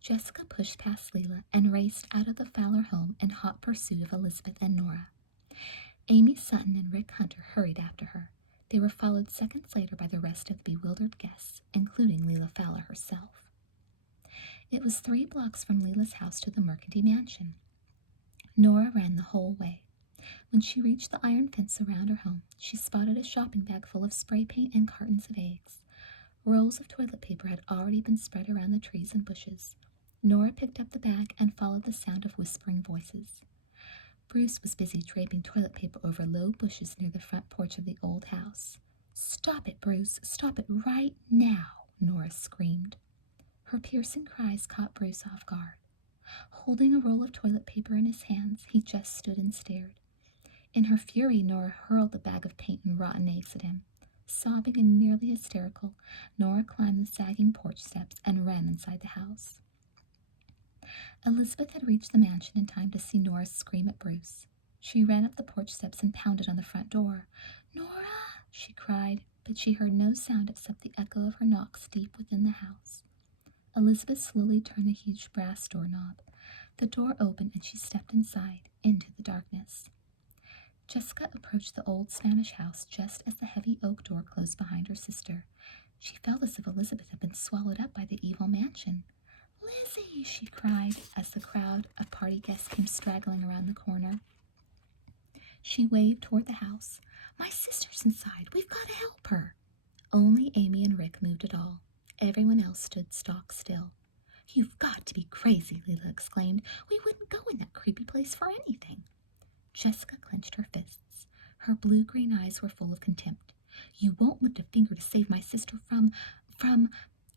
Jessica pushed past Leela and raced out of the Fowler home in hot pursuit of Elizabeth and Nora. Amy Sutton and Rick Hunter hurried after her. They were followed seconds later by the rest of the bewildered guests, including Leela Fowler herself. It was 3 blocks from Leela's house to the Mercanty mansion. Nora ran the whole way. When she reached the iron fence around her home, she spotted a shopping bag full of spray paint and cartons of eggs. Rolls of toilet paper had already been spread around the trees and bushes. Nora picked up the bag and followed the sound of whispering voices. Bruce was busy draping toilet paper over low bushes near the front porch of the old house. "Stop it, Bruce! Stop it right now!" Nora screamed. Her piercing cries caught Bruce off guard. Holding a roll of toilet paper in his hands, he just stood and stared. In her fury, Nora hurled the bag of paint and rotten eggs at him. Sobbing and nearly hysterical, Nora climbed the sagging porch steps and ran inside the house. Elizabeth had reached the mansion in time to see Nora scream at Bruce. She ran up the porch steps and pounded on the front door. "Nora!" she cried, but she heard no sound except the echo of her knocks deep within the house. Elizabeth slowly turned the huge brass doorknob. The door opened and she stepped inside, into the darkness. Jessica approached the old Spanish house just as the heavy oak door closed behind her sister. She felt as if Elizabeth had been swallowed up by the evil mansion. "Lizzie!" she cried as the crowd of party guests came straggling around the corner. She waved toward the house. "My sister's inside. We've got to help her." Only Amy and Rick moved at all. Everyone else stood stock still. "You've got to be crazy," Leela exclaimed. "We wouldn't go in that creepy place for anything." Jessica clenched her fists. Her blue-green eyes were full of contempt. "You won't lift a finger to save my sister from...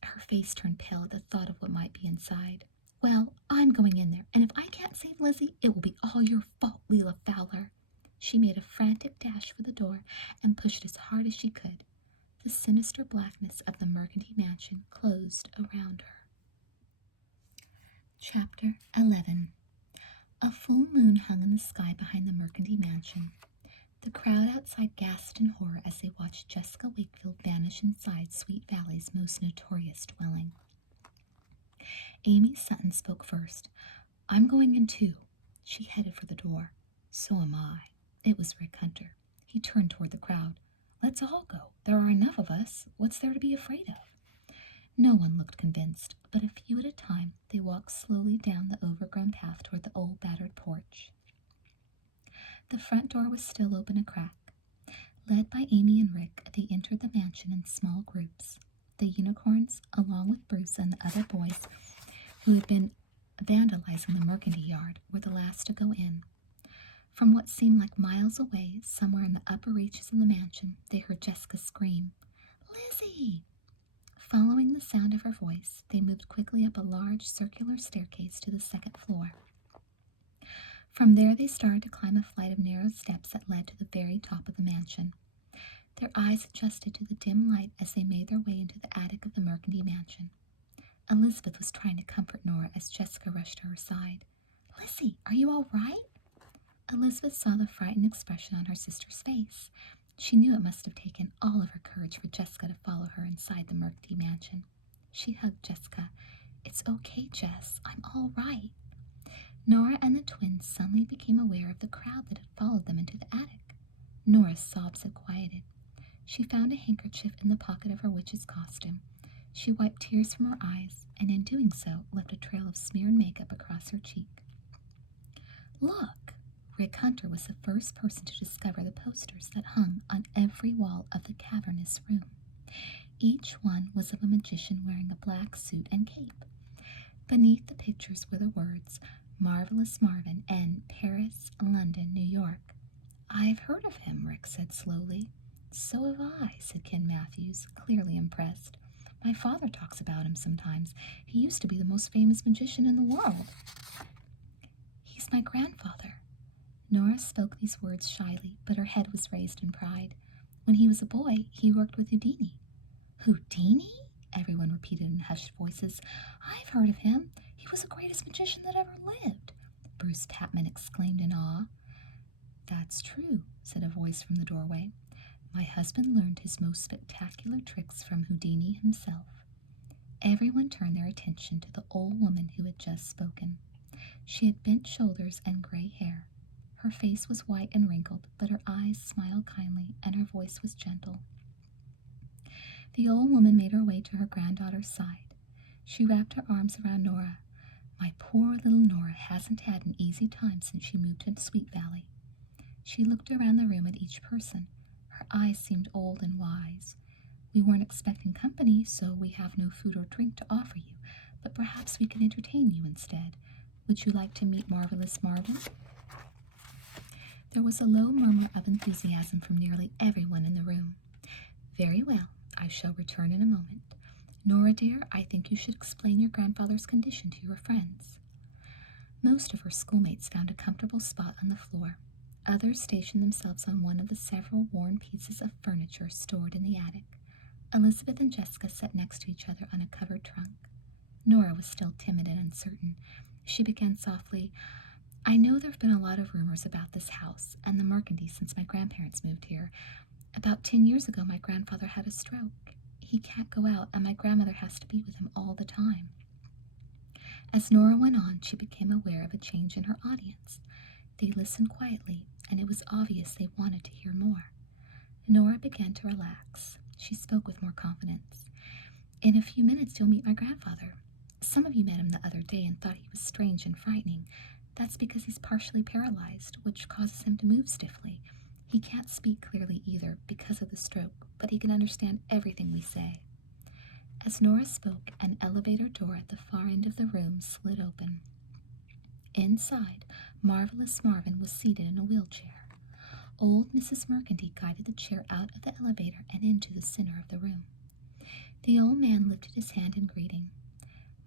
Her face turned pale at the thought of what might be inside. "Well, I'm going in there, and if I can't save Lizzie, it will be all your fault, Leela Fowler." She made a frantic dash for the door and pushed as hard as she could. The sinister blackness of the Mercanty mansion closed around her. Chapter 11. A full moon hung in the sky behind the Mercanty mansion. The crowd outside gasped in horror as they watched Jessica Wakefield vanish inside Sweet Valley's most notorious dwelling. Amy Sutton spoke first. "I'm going in too." She headed for the door. "So am I." It was Rick Hunter. He turned toward the crowd. "Let's all go. There are enough of us. What's there to be afraid of?" No one looked convinced, but a few at a time they walked slowly down the overgrown path toward the old battered porch. The front door was still open a crack. Led by Amy and Rick, they entered the mansion in small groups. The unicorns, along with Bruce and the other boys who had been vandalizing the Mercanty yard, were the last to go in. From what seemed like miles away, somewhere in the upper reaches of the mansion, they heard Jessica scream, "Lizzie!" Following the sound of her voice, they moved quickly up a large circular staircase to the second floor. From there they started to climb a flight of narrow steps that led to the very top of the mansion. Their eyes adjusted to the dim light as they made their way into the attic of the Mercanty mansion. Elizabeth was trying to comfort Nora as Jessica rushed to her side. "Lizzie, are you all right?" Elizabeth saw the frightened expression on her sister's face. She knew it must have taken all of her courage for Jessica to follow her inside the Mercanty mansion. She hugged Jessica. "It's okay, Jess. I'm all right." Nora and the twins suddenly became aware of the crowd that had followed them into the attic. Nora's sobs had quieted. She found a handkerchief in the pocket of her witch's costume. She wiped tears from her eyes, and in doing so, left a trail of smeared makeup across her cheek. "Look!" Rick Hunter was the first person to discover the posters that hung on every wall of the cavernous room. Each one was of a magician wearing a black suit and cape. Beneath the pictures were the words, "Marvelous Marvin" and "Paris, London, New York." "I've heard of him," Rick said slowly. "So have I," said Ken Matthews, clearly impressed. "My father talks about him sometimes. He used to be the most famous magician in the world." "He's my grandfather." Nora spoke these words shyly, but her head was raised in pride. "When he was a boy, he worked with Houdini." "Houdini?" everyone repeated in hushed voices. "I've heard of him. He was the greatest magician that ever lived," Bruce Patman exclaimed in awe. "That's true," said a voice from the doorway. "My husband learned his most spectacular tricks from Houdini himself." Everyone turned their attention to the old woman who had just spoken. She had bent shoulders and gray hair. Her face was white and wrinkled, but her eyes smiled kindly and her voice was gentle. The old woman made her way to her granddaughter's side. She wrapped her arms around Nora. "My poor little Nora hasn't had an easy time since she moved to Sweet Valley." She looked around the room at each person. Her eyes seemed old and wise. "We weren't expecting company, so we have no food or drink to offer you, but perhaps we can entertain you instead. Would you like to meet Marvelous Marvin?" There was a low murmur of enthusiasm from nearly everyone in the room. Very well, I shall return in a moment. Nora, dear, I think you should explain your grandfather's condition to your friends. Most of her schoolmates found a comfortable spot on the floor. Others stationed themselves on one of the several worn pieces of furniture stored in the attic. Elizabeth and Jessica sat next to each other on a covered trunk. Nora was still timid and uncertain. She began softly, I know there have been a lot of rumors about this house and the Mercandy since my grandparents moved here. About 10 years ago, my grandfather had a stroke. He can't go out, and my grandmother has to be with him all the time. As Nora went on, she became aware of a change in her audience. They listened quietly, and it was obvious they wanted to hear more. Nora began to relax. She spoke with more confidence. In a few minutes, you'll meet my grandfather. Some of you met him the other day and thought he was strange and frightening. That's because he's partially paralyzed, which causes him to move stiffly. He can't speak clearly either because of the stroke, but he can understand everything we say. As Nora spoke, an elevator door at the far end of the room slid open. Inside, Marvelous Marvin was seated in a wheelchair. Old Mrs. Mercandy guided the chair out of the elevator and into the center of the room. The old man lifted his hand in greeting.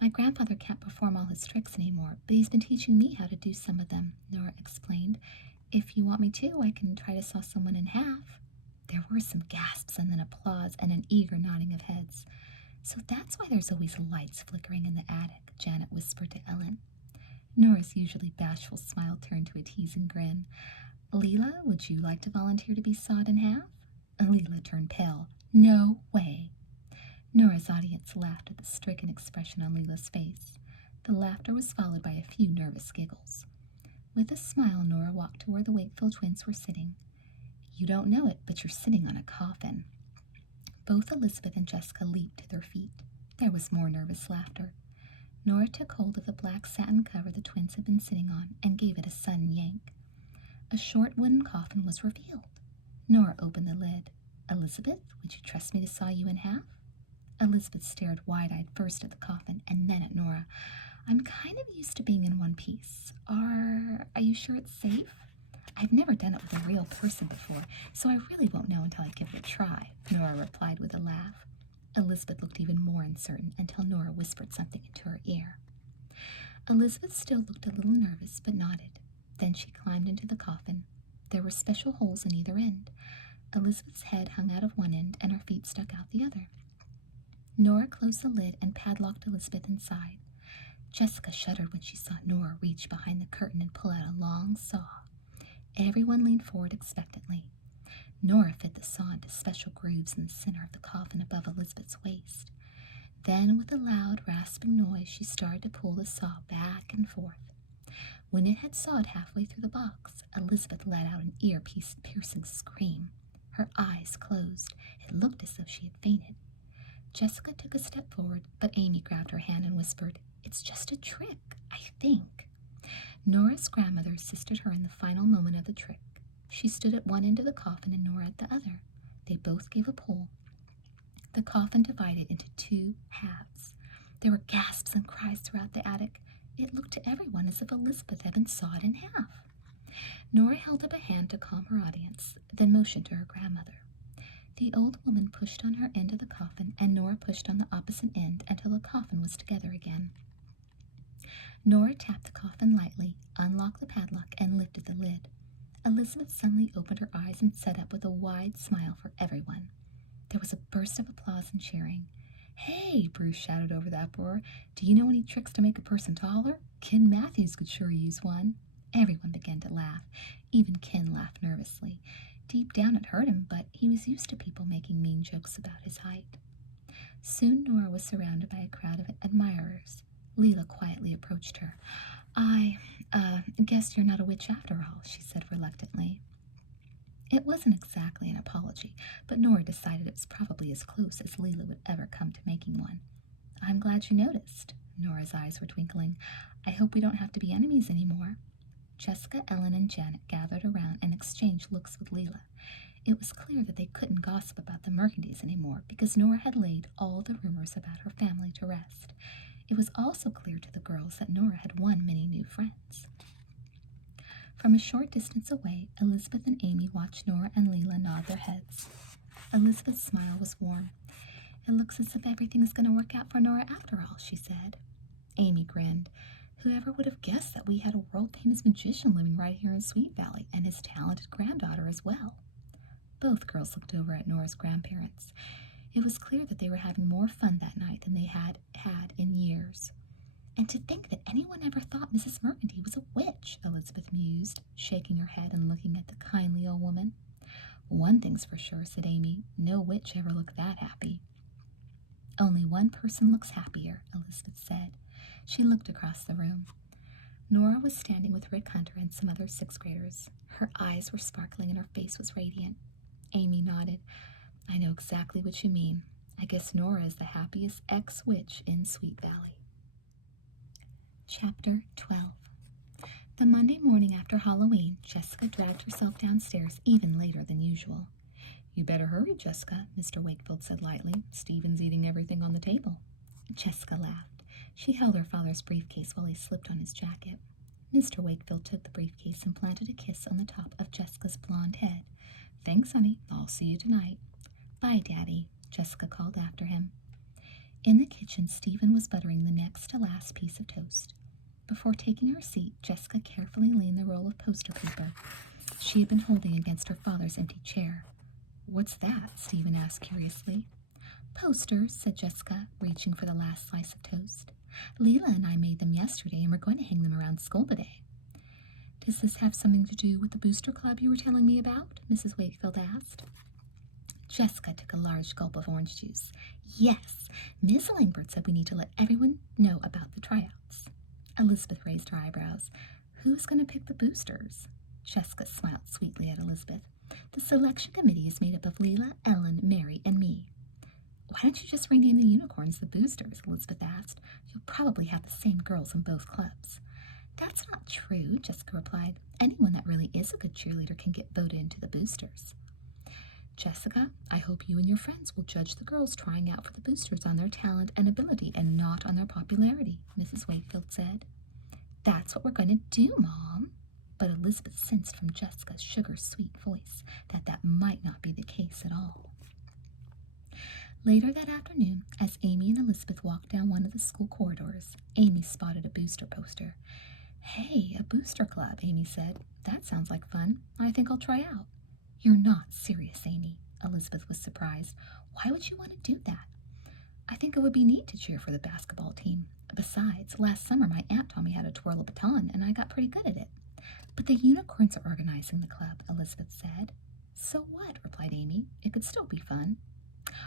My grandfather can't perform all his tricks anymore, but he's been teaching me how to do some of them, Nora explained. If you want me to, I can try to saw someone in half. There were some gasps and then applause and an eager nodding of heads. So that's why there's always lights flickering in the attic, Janet whispered to Ellen. Nora's usually bashful smile turned to a teasing grin. Leela, would you like to volunteer to be sawed in half? Leela turned pale. No way. Nora's audience laughed at the stricken expression on Leela's face. The laughter was followed by a few nervous giggles. With a smile, Nora walked to where the Wakefield twins were sitting. You don't know it, but you're sitting on a coffin. Both Elizabeth and Jessica leaped to their feet. There was more nervous laughter. Nora took hold of the black satin cover the twins had been sitting on and gave it a sudden yank. A short wooden coffin was revealed. Nora opened the lid. Elizabeth, would you trust me to saw you in half? Elizabeth stared wide-eyed first at the coffin and then at Nora. I'm kind of used to being in one piece. Are you sure it's safe? I've never done it with a real person before, so I really won't know until I give it a try, Nora replied with a laugh. Elizabeth looked even more uncertain until Nora whispered something into her ear. Elizabeth still looked a little nervous, but nodded. Then she climbed into the coffin. There were special holes in either end. Elizabeth's head hung out of one end and her feet stuck out the other. Nora closed the lid and padlocked Elizabeth inside. Jessica shuddered when she saw Nora reach behind the curtain and pull out a long saw. Everyone leaned forward expectantly. Nora fit the saw into special grooves in the center of the coffin above Elizabeth's waist. Then, with a loud, rasping noise, she started to pull the saw back and forth. When it had sawed halfway through the box, Elizabeth let out an ear-piercing scream. Her eyes closed. It looked as though she had fainted. Jessica took a step forward, but Amy grabbed her hand and whispered, It's just a trick, I think. Nora's grandmother assisted her in the final moment of the trick. She stood at one end of the coffin and Nora at the other. They both gave a pull. The coffin divided into two halves. There were gasps and cries throughout the attic. It looked to everyone as if Elizabeth had been sawed in half. Nora held up a hand to calm her audience, then motioned to her grandmother. The old woman pushed on her end of the coffin, and Nora pushed on the opposite end until the coffin was together again. Nora tapped the coffin lightly, unlocked the padlock, and lifted the lid. Elizabeth suddenly opened her eyes and sat up with a wide smile for everyone. There was a burst of applause and cheering. Hey, Bruce shouted over the uproar. Do you know any tricks to make a person taller? Ken Matthews could sure use one. Everyone began to laugh. Even Ken laughed nervously. Deep down it hurt him, but he was used to people making mean jokes about his height. Soon Nora was surrounded by a crowd of admirers. Leela quietly approached her. I guess you're not a witch after all, she said reluctantly. It wasn't exactly an apology, but Nora decided it was probably as close as Leela would ever come to making one. I'm glad you noticed. Nora's eyes were twinkling. I hope we don't have to be enemies anymore. Jessica, Ellen, and Janet gathered around and exchanged looks with Leela. It was clear that they couldn't gossip about the Mercandys anymore because Nora had laid all the rumors about her family to rest. It was also clear to the girls that Nora had won many new friends. From a short distance away, Elizabeth and Amy watched Nora and Leela nod their heads. Elizabeth's smile was warm. It looks as if everything is going to work out for Nora after all, she said. Amy grinned. Whoever would have guessed that we had a world-famous magician living right here in Sweet Valley, and his talented granddaughter as well? Both girls looked over at Nora's grandparents. It was clear that they were having more fun that night than they had had in years. And to think that anyone ever thought Mrs. Mercanty was a witch, Elizabeth mused, shaking her head and looking at the kindly old woman. One thing's for sure, said Amy. No witch ever looked that happy. Only one person looks happier, Elizabeth said. She looked across the room. Nora was standing with Rick Hunter and some other sixth graders. Her eyes were sparkling and her face was radiant. Amy nodded. I know exactly what you mean. I guess Nora is the happiest ex-witch in Sweet Valley. Chapter 12. The Monday morning after Halloween, Jessica dragged herself downstairs even later than usual. You better hurry, Jessica, Mr. Wakefield said lightly. Stephen's eating everything on the table. Jessica laughed. She held her father's briefcase while he slipped on his jacket. Mr. Wakefield took the briefcase and planted a kiss on the top of Jessica's blonde head. Thanks, honey. I'll see you tonight. Bye, Daddy, Jessica called after him. In the kitchen, Stephen was buttering the next to last piece of toast. Before taking her seat, Jessica carefully leaned the roll of poster paper she had been holding against her father's empty chair. What's that? Stephen asked curiously. Posters, said Jessica, reaching for the last slice of toast. Leela and I made them yesterday, and we're going to hang them around school today. Does this have something to do with the booster club you were telling me about? Mrs. Wakefield asked. Jessica took a large gulp of orange juice. Yes, Miss Langbert said we need to let everyone know about the tryouts. Elizabeth raised her eyebrows. Who's going to pick the boosters? Jessica smiled sweetly at Elizabeth. The selection committee is made up of Leela, Ellen, Mary, and me. Why don't you just rename the unicorns the boosters? Elizabeth asked. You'll probably have the same girls in both clubs. That's not true, Jessica replied. Anyone that really is a good cheerleader can get voted into the boosters. Jessica, I hope you and your friends will judge the girls trying out for the boosters on their talent and ability and not on their popularity, Mrs. Wakefield said. That's what we're going to do, Mom. But Elizabeth sensed from Jessica's sugar-sweet voice that might not be the case at all. Later that afternoon, as Amy and Elizabeth walked down one of the school corridors, Amy spotted a booster poster. Hey, a booster club, Amy said. That sounds like fun. I think I'll try out. You're not serious, Amy. Elizabeth was surprised. Why would you want to do that? I think it would be neat to cheer for the basketball team. Besides, last summer my Aunt taught me how to twirl a baton, and I got pretty good at it. But the unicorns are organizing the club, Elizabeth said. So what? Replied Amy. It could still be fun.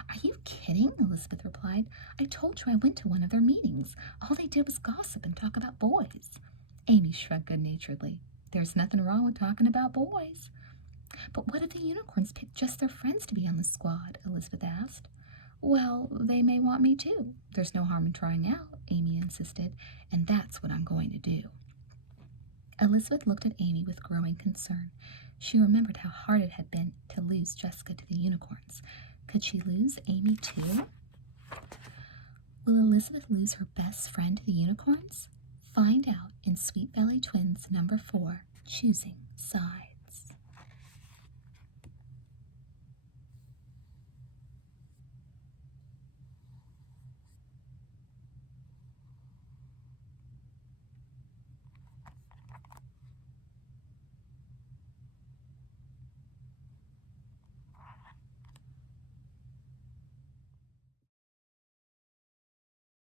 Are you kidding? Elizabeth replied. I told you I went to one of their meetings. All they did was gossip and talk about boys. Amy shrugged good-naturedly. There's nothing wrong with talking about boys. But what if the unicorns pick just their friends to be on the squad? Elizabeth asked. Well, they may want me too. There's no harm in trying out, Amy insisted, and that's what I'm going to do. Elizabeth looked at Amy with growing concern. She remembered how hard it had been to lose Jessica to the unicorns. Could she lose Amy too? Will Elizabeth lose her best friend to the unicorns? Find out in Sweet Valley Twins number 4, Choosing Side.